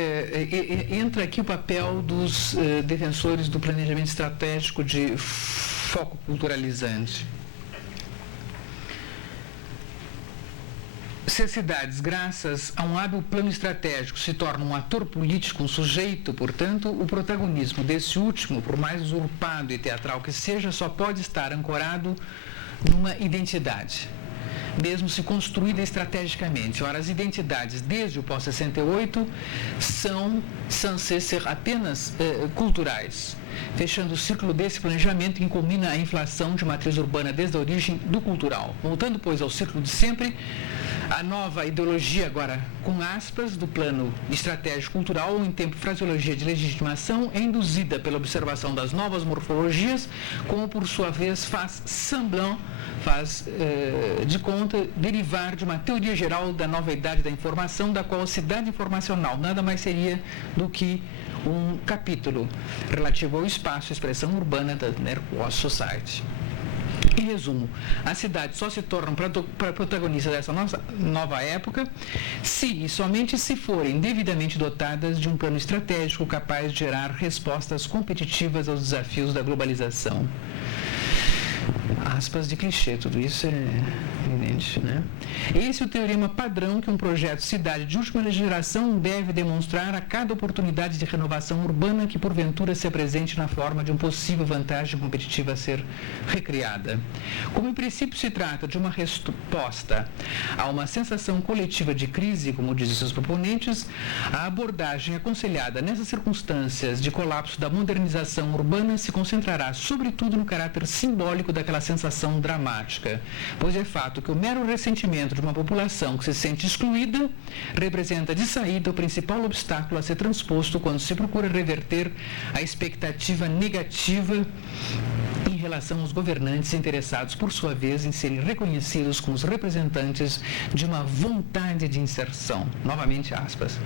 entra aqui o papel dos defensores do planejamento estratégico de foco culturalizante. Se as cidades, graças a um hábil plano estratégico, se tornam um ator político, um sujeito, portanto, o protagonismo desse último, por mais usurpado e teatral que seja, só pode estar ancorado numa identidade, mesmo se construída estrategicamente. Ora, as identidades, desde o pós-68, são censées ser apenas culturais, fechando o ciclo desse planejamento que culmina a inflação de matriz urbana desde a origem do cultural. Voltando, pois, ao ciclo de sempre, a nova ideologia, agora com aspas, do plano estratégico cultural, ou em tempo fraseologia de legitimação, é induzida pela observação das novas morfologias, como por sua vez faz semblant, faz de conta, derivar de uma teoria geral da nova idade da informação, da qual a cidade informacional nada mais seria do que um capítulo relativo ao espaço e expressão urbana da Nervous Society. Em resumo, as cidades só se tornam protagonistas dessa nova época se e somente se forem devidamente dotadas de um plano estratégico capaz de gerar respostas competitivas aos desafios da globalização. Aspas de clichê, tudo isso é evidente, né? Esse é o teorema padrão que um projeto cidade de última geração deve demonstrar a cada oportunidade de renovação urbana que porventura se apresente na forma de uma possível vantagem competitiva a ser recriada. Como em princípio se trata de uma resposta a uma sensação coletiva de crise, como dizem seus proponentes, a abordagem aconselhada nessas circunstâncias de colapso da modernização urbana se concentrará sobretudo no caráter simbólico daquela sensação dramática, pois é fato que o mero ressentimento de uma população que se sente excluída representa de saída o principal obstáculo a ser transposto quando se procura reverter a expectativa negativa em relação aos governantes interessados, por sua vez, em serem reconhecidos como os representantes de uma vontade de inserção, novamente aspas,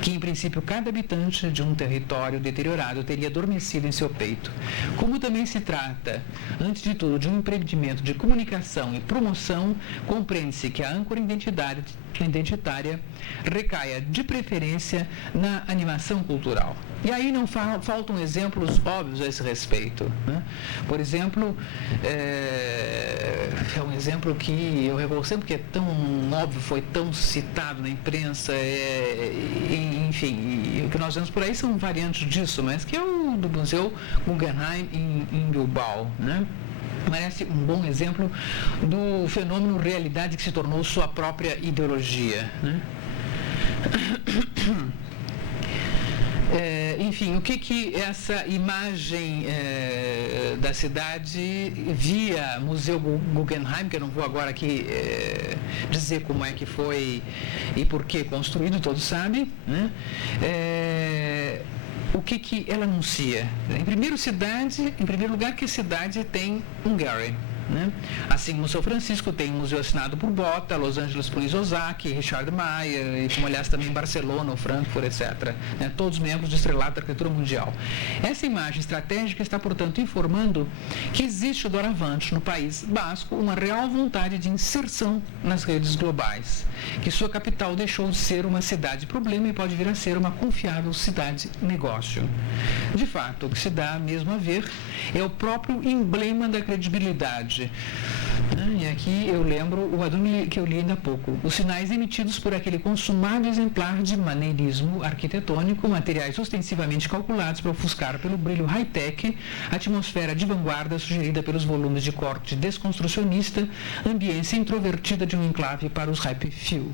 que em princípio cada habitante de um território deteriorado teria adormecido em seu peito. Como também se trata, antes de tudo, de um empreendimento de comunicação e promoção, compreende-se que a âncora identitária recaia de preferência na animação cultural. E aí não faltam exemplos óbvios a esse respeito, né? Por exemplo, é um exemplo que eu recordo sempre porque é tão óbvio, foi tão citado na imprensa, enfim, e o que nós vemos por aí são variantes disso, mas que é o do Museu Guggenheim em Bilbao, né? Merece um bom exemplo do fenômeno realidade que se tornou sua própria ideologia, né? Enfim, o que essa imagem da cidade via Museu Guggenheim, que eu não vou agora aqui dizer como é que foi e por que construído, todos sabem, né? O que ela anuncia? Em primeiro lugar, que a cidade tem um Gehry, né? Assim como São Francisco tem um museu assinado por Bota, Los Angeles por Isozaki, Richard Meier, e como aliás também Barcelona, Frankfurt, etc., né? Todos membros do estrelato da arquitetura mundial. Essa imagem estratégica está, portanto, informando que existe doravante no país basco uma real vontade de inserção nas redes globais, que sua capital deixou de ser uma cidade-problema e pode vir a ser uma confiável cidade-negócio. De fato, o que se dá mesmo a ver é o próprio emblema da credibilidade. E aqui eu lembro o adendo que eu li ainda há pouco. Os sinais emitidos por aquele consumado exemplar de maneirismo arquitetônico, materiais ostensivamente calculados para ofuscar pelo brilho high-tech a atmosfera de vanguarda sugerida pelos volumes de corte desconstrucionista, ambiência introvertida de um enclave para os happy few.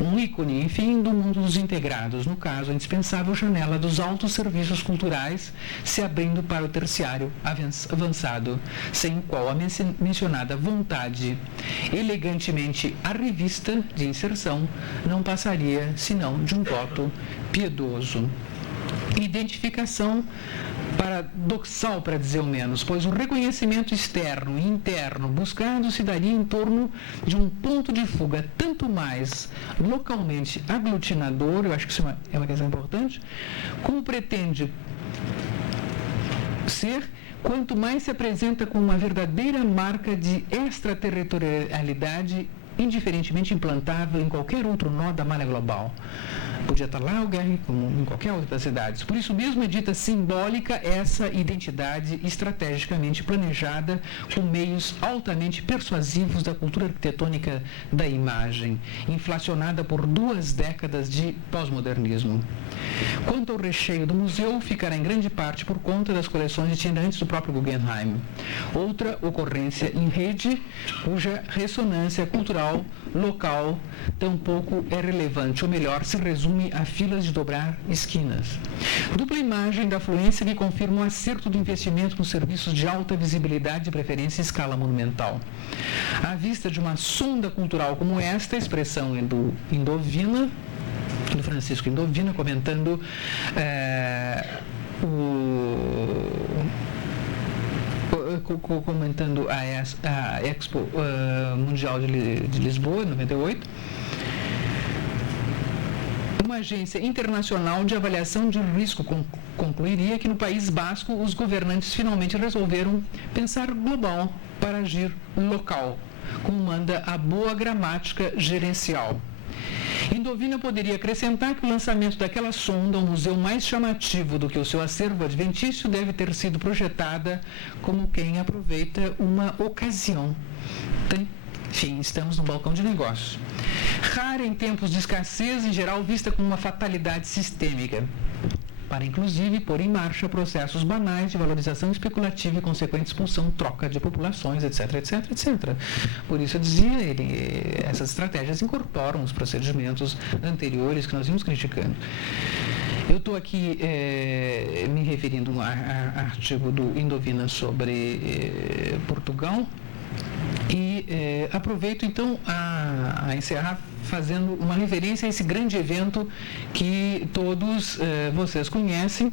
Um ícone, enfim, do mundo dos integrados, no caso, a indispensável janela dos altos serviços culturais se abrindo para o terciário avançado, sem o qual a mencionada vontade elegantemente arrivista de inserção não passaria senão de um voto piedoso. identificação paradoxal, para dizer o menos, pois o reconhecimento externo e interno buscado se daria em torno de um ponto de fuga tanto mais localmente aglutinador, eu acho que isso é uma questão importante, como pretende ser, quanto mais se apresenta com uma verdadeira marca de extraterritorialidade indiferentemente implantável em qualquer outro nó da malha global. Podia estar lá alguém, como em qualquer outra das cidades. Por isso mesmo é dita simbólica essa identidade estrategicamente planejada com meios altamente persuasivos da cultura arquitetônica da imagem, inflacionada por 2 décadas de pós-modernismo. Quanto ao recheio do museu, ficará em grande parte por conta das coleções itinerantes do próprio Guggenheim. Outra ocorrência em rede, cuja ressonância cultural local tampouco é relevante, ou melhor, se resume a filas de dobrar esquinas. Dupla imagem da afluência que confirma o acerto do investimento nos serviços de alta visibilidade, de preferência em escala monumental. À vista de uma sonda cultural como esta, a expressão do Indovina, do Francisco Indovina, comentando a Expo Mundial de Lisboa, em 98, uma agência internacional de avaliação de risco concluiria que no País Basco os governantes finalmente resolveram pensar global para agir local, como manda a boa gramática gerencial. Indovina poderia acrescentar que o lançamento daquela sonda, um museu mais chamativo do que o seu acervo adventício, deve ter sido projetada como quem aproveita uma ocasião. Enfim, estamos no balcão de negócios. Rara em tempos de escassez, em geral vista como uma fatalidade sistêmica, para inclusive pôr em marcha processos banais de valorização especulativa e consequente expulsão, troca de populações, etc, etc, etc. Por isso eu dizia, essas estratégias incorporam os procedimentos anteriores que nós vimos criticando. Eu estou aqui me referindo a um artigo do Indovina sobre Portugal e aproveito então a encerrar fazendo uma referência a esse grande evento que todos vocês conhecem,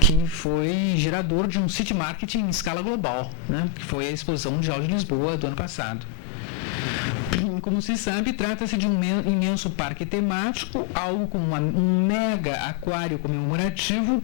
que foi gerador de um city marketing em escala global, né? Que foi a Exposição Mundial de Lisboa do ano passado. Como se sabe, trata-se de um imenso parque temático, algo como um mega aquário comemorativo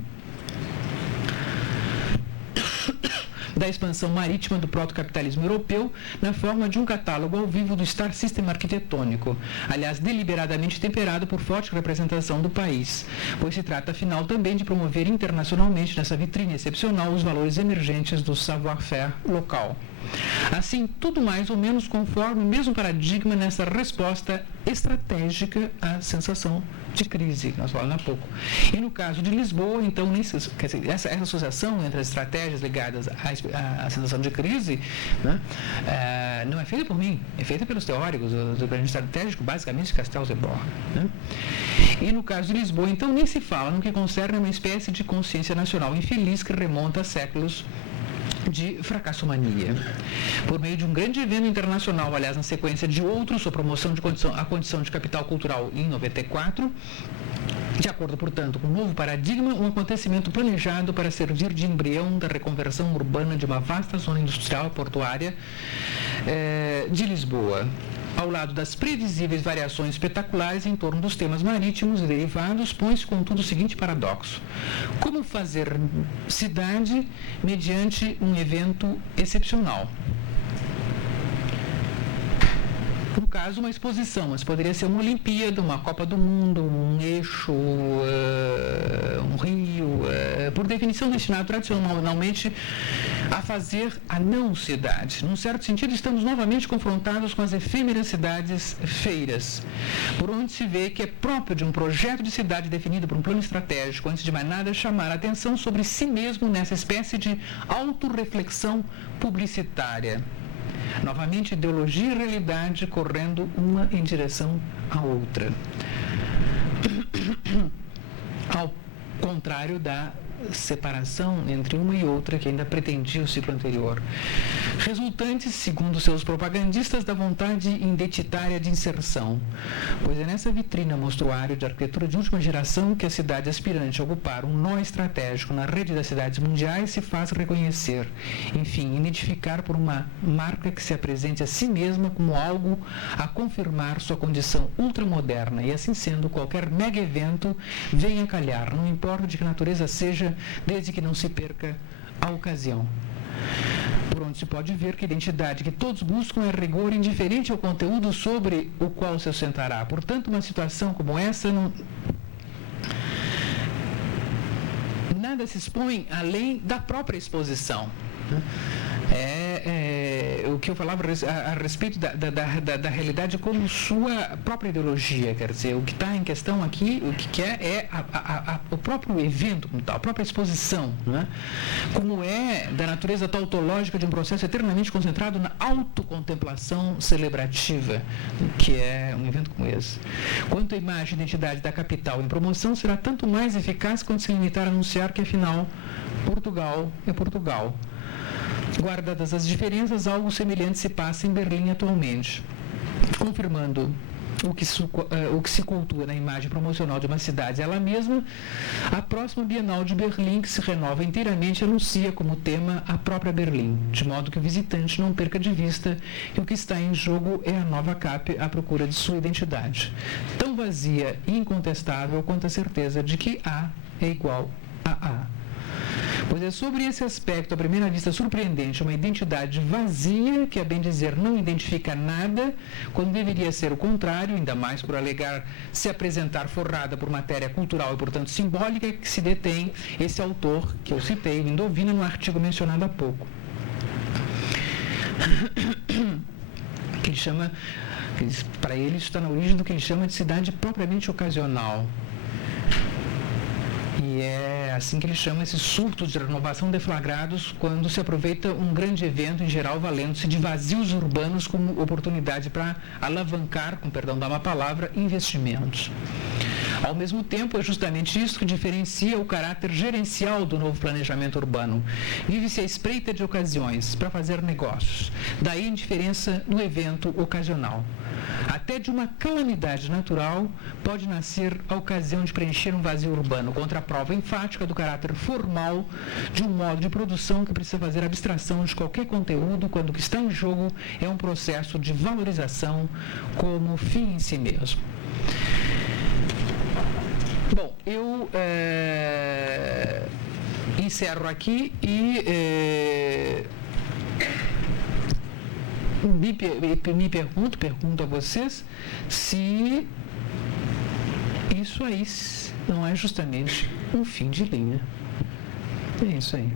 da expansão marítima do proto-capitalismo europeu na forma de um catálogo ao vivo do Star System arquitetônico, aliás, deliberadamente temperado por forte representação do país, pois se trata, afinal, também de promover internacionalmente nessa vitrine excepcional os valores emergentes do savoir-faire local. Assim, tudo mais ou menos conforme o mesmo paradigma nessa resposta estratégica à sensação de crise, que nós falamos há pouco. E no caso de Lisboa, então, essa associação entre as estratégias ligadas à sensação de crise, né, não é feita por mim, é feita pelos teóricos do planejamento estratégico, basicamente Castells e Bohr. Né? E no caso de Lisboa, então, nem se fala no que concerne a uma espécie de consciência nacional infeliz que remonta a séculos de fracassomania. Por meio de um grande evento internacional, aliás, na sequência de outros, sua promoção à condição de capital cultural em 94, de acordo, portanto, com o novo paradigma, um acontecimento planejado para servir de embrião da reconversão urbana de uma vasta zona industrial e portuária de Lisboa, ao lado das previsíveis variações espetaculares em torno dos temas marítimos e derivados, põe-se, contudo, o seguinte paradoxo: como fazer cidade mediante um evento excepcional? No caso, uma exposição, mas poderia ser uma Olimpíada, uma Copa do Mundo, um eixo, um rio, por definição destinado tradicionalmente a fazer a não-cidade. Num certo sentido, estamos novamente confrontados com as efêmeras cidades-feiras, por onde se vê que é próprio de um projeto de cidade definido por um plano estratégico, antes de mais nada, chamar a atenção sobre si mesmo nessa espécie de autorreflexão publicitária. Novamente, ideologia e realidade correndo uma em direção à outra. Ao contrário da separação entre uma e outra que ainda pretendia o ciclo anterior, resultantes, segundo seus propagandistas, da vontade identitária de inserção, pois é nessa vitrina monstruário de arquitetura de última geração que a cidade aspirante a ocupar um nó estratégico na rede das cidades mundiais se faz reconhecer, enfim, identificar por uma marca que se apresente a si mesma como algo a confirmar sua condição ultramoderna e, assim sendo, qualquer mega evento venha calhar, não importa de que natureza seja, desde que não se perca a ocasião. Por onde se pode ver que a identidade que todos buscam é rigor indiferente ao conteúdo sobre o qual se assentará. Portanto, uma situação como essa nada se expõe além da própria exposição. O que eu falava a respeito da realidade como sua própria ideologia, quer dizer, o que está em questão aqui, o que é o próprio evento como tal, a própria exposição, né? Como é da natureza tautológica de um processo eternamente concentrado na autocontemplação celebrativa, que é um evento como esse. Quanto à imagem e identidade da capital em promoção, será tanto mais eficaz quando se limitar a anunciar que, afinal, Portugal é Portugal. Guardadas as diferenças, algo semelhante se passa em Berlim atualmente, confirmando o que se cultua na imagem promocional de uma cidade ela mesma. A próxima Bienal de Berlim, que se renova inteiramente, anuncia como tema a própria Berlim, de modo que o visitante não perca de vista que o que está em jogo é a nova CAP à procura de sua identidade, tão vazia e incontestável quanto a certeza de que A é igual a A. Pois é sobre esse aspecto, à primeira vista surpreendente, uma identidade vazia, que a bem dizer não identifica nada, quando deveria ser o contrário, ainda mais por alegar se apresentar forrada por matéria cultural e, portanto, simbólica, que se detém esse autor, que eu citei, Lindovina, no artigo mencionado há pouco. Que ele chama, para ele, isso está na origem do que ele chama de cidade propriamente ocasional. E é assim que ele chama esses surtos de renovação deflagrados quando se aproveita um grande evento, em geral valendo-se de vazios urbanos como oportunidade para alavancar, com perdão da má palavra, investimentos. Ao mesmo tempo, é justamente isso que diferencia o caráter gerencial do novo planejamento urbano. Vive-se a espreita de ocasiões para fazer negócios. Daí a indiferença no evento ocasional. Até de uma calamidade natural pode nascer a ocasião de preencher um vazio urbano, contra a prova enfática do caráter formal de um modo de produção que precisa fazer abstração de qualquer conteúdo quando o que está em jogo é um processo de valorização como fim em si mesmo. Bom, eu encerro aqui e me pergunto a vocês se isso aí não é justamente um fim de linha. É isso aí.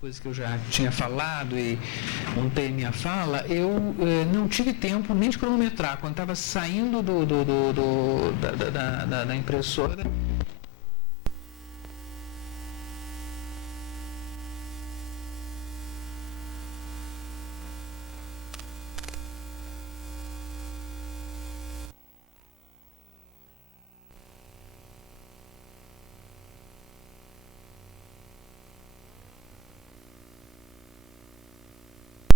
Coisas que eu já tinha falado e montei minha fala, eu não tive tempo nem de cronometrar. Quando estava saindo da impressora,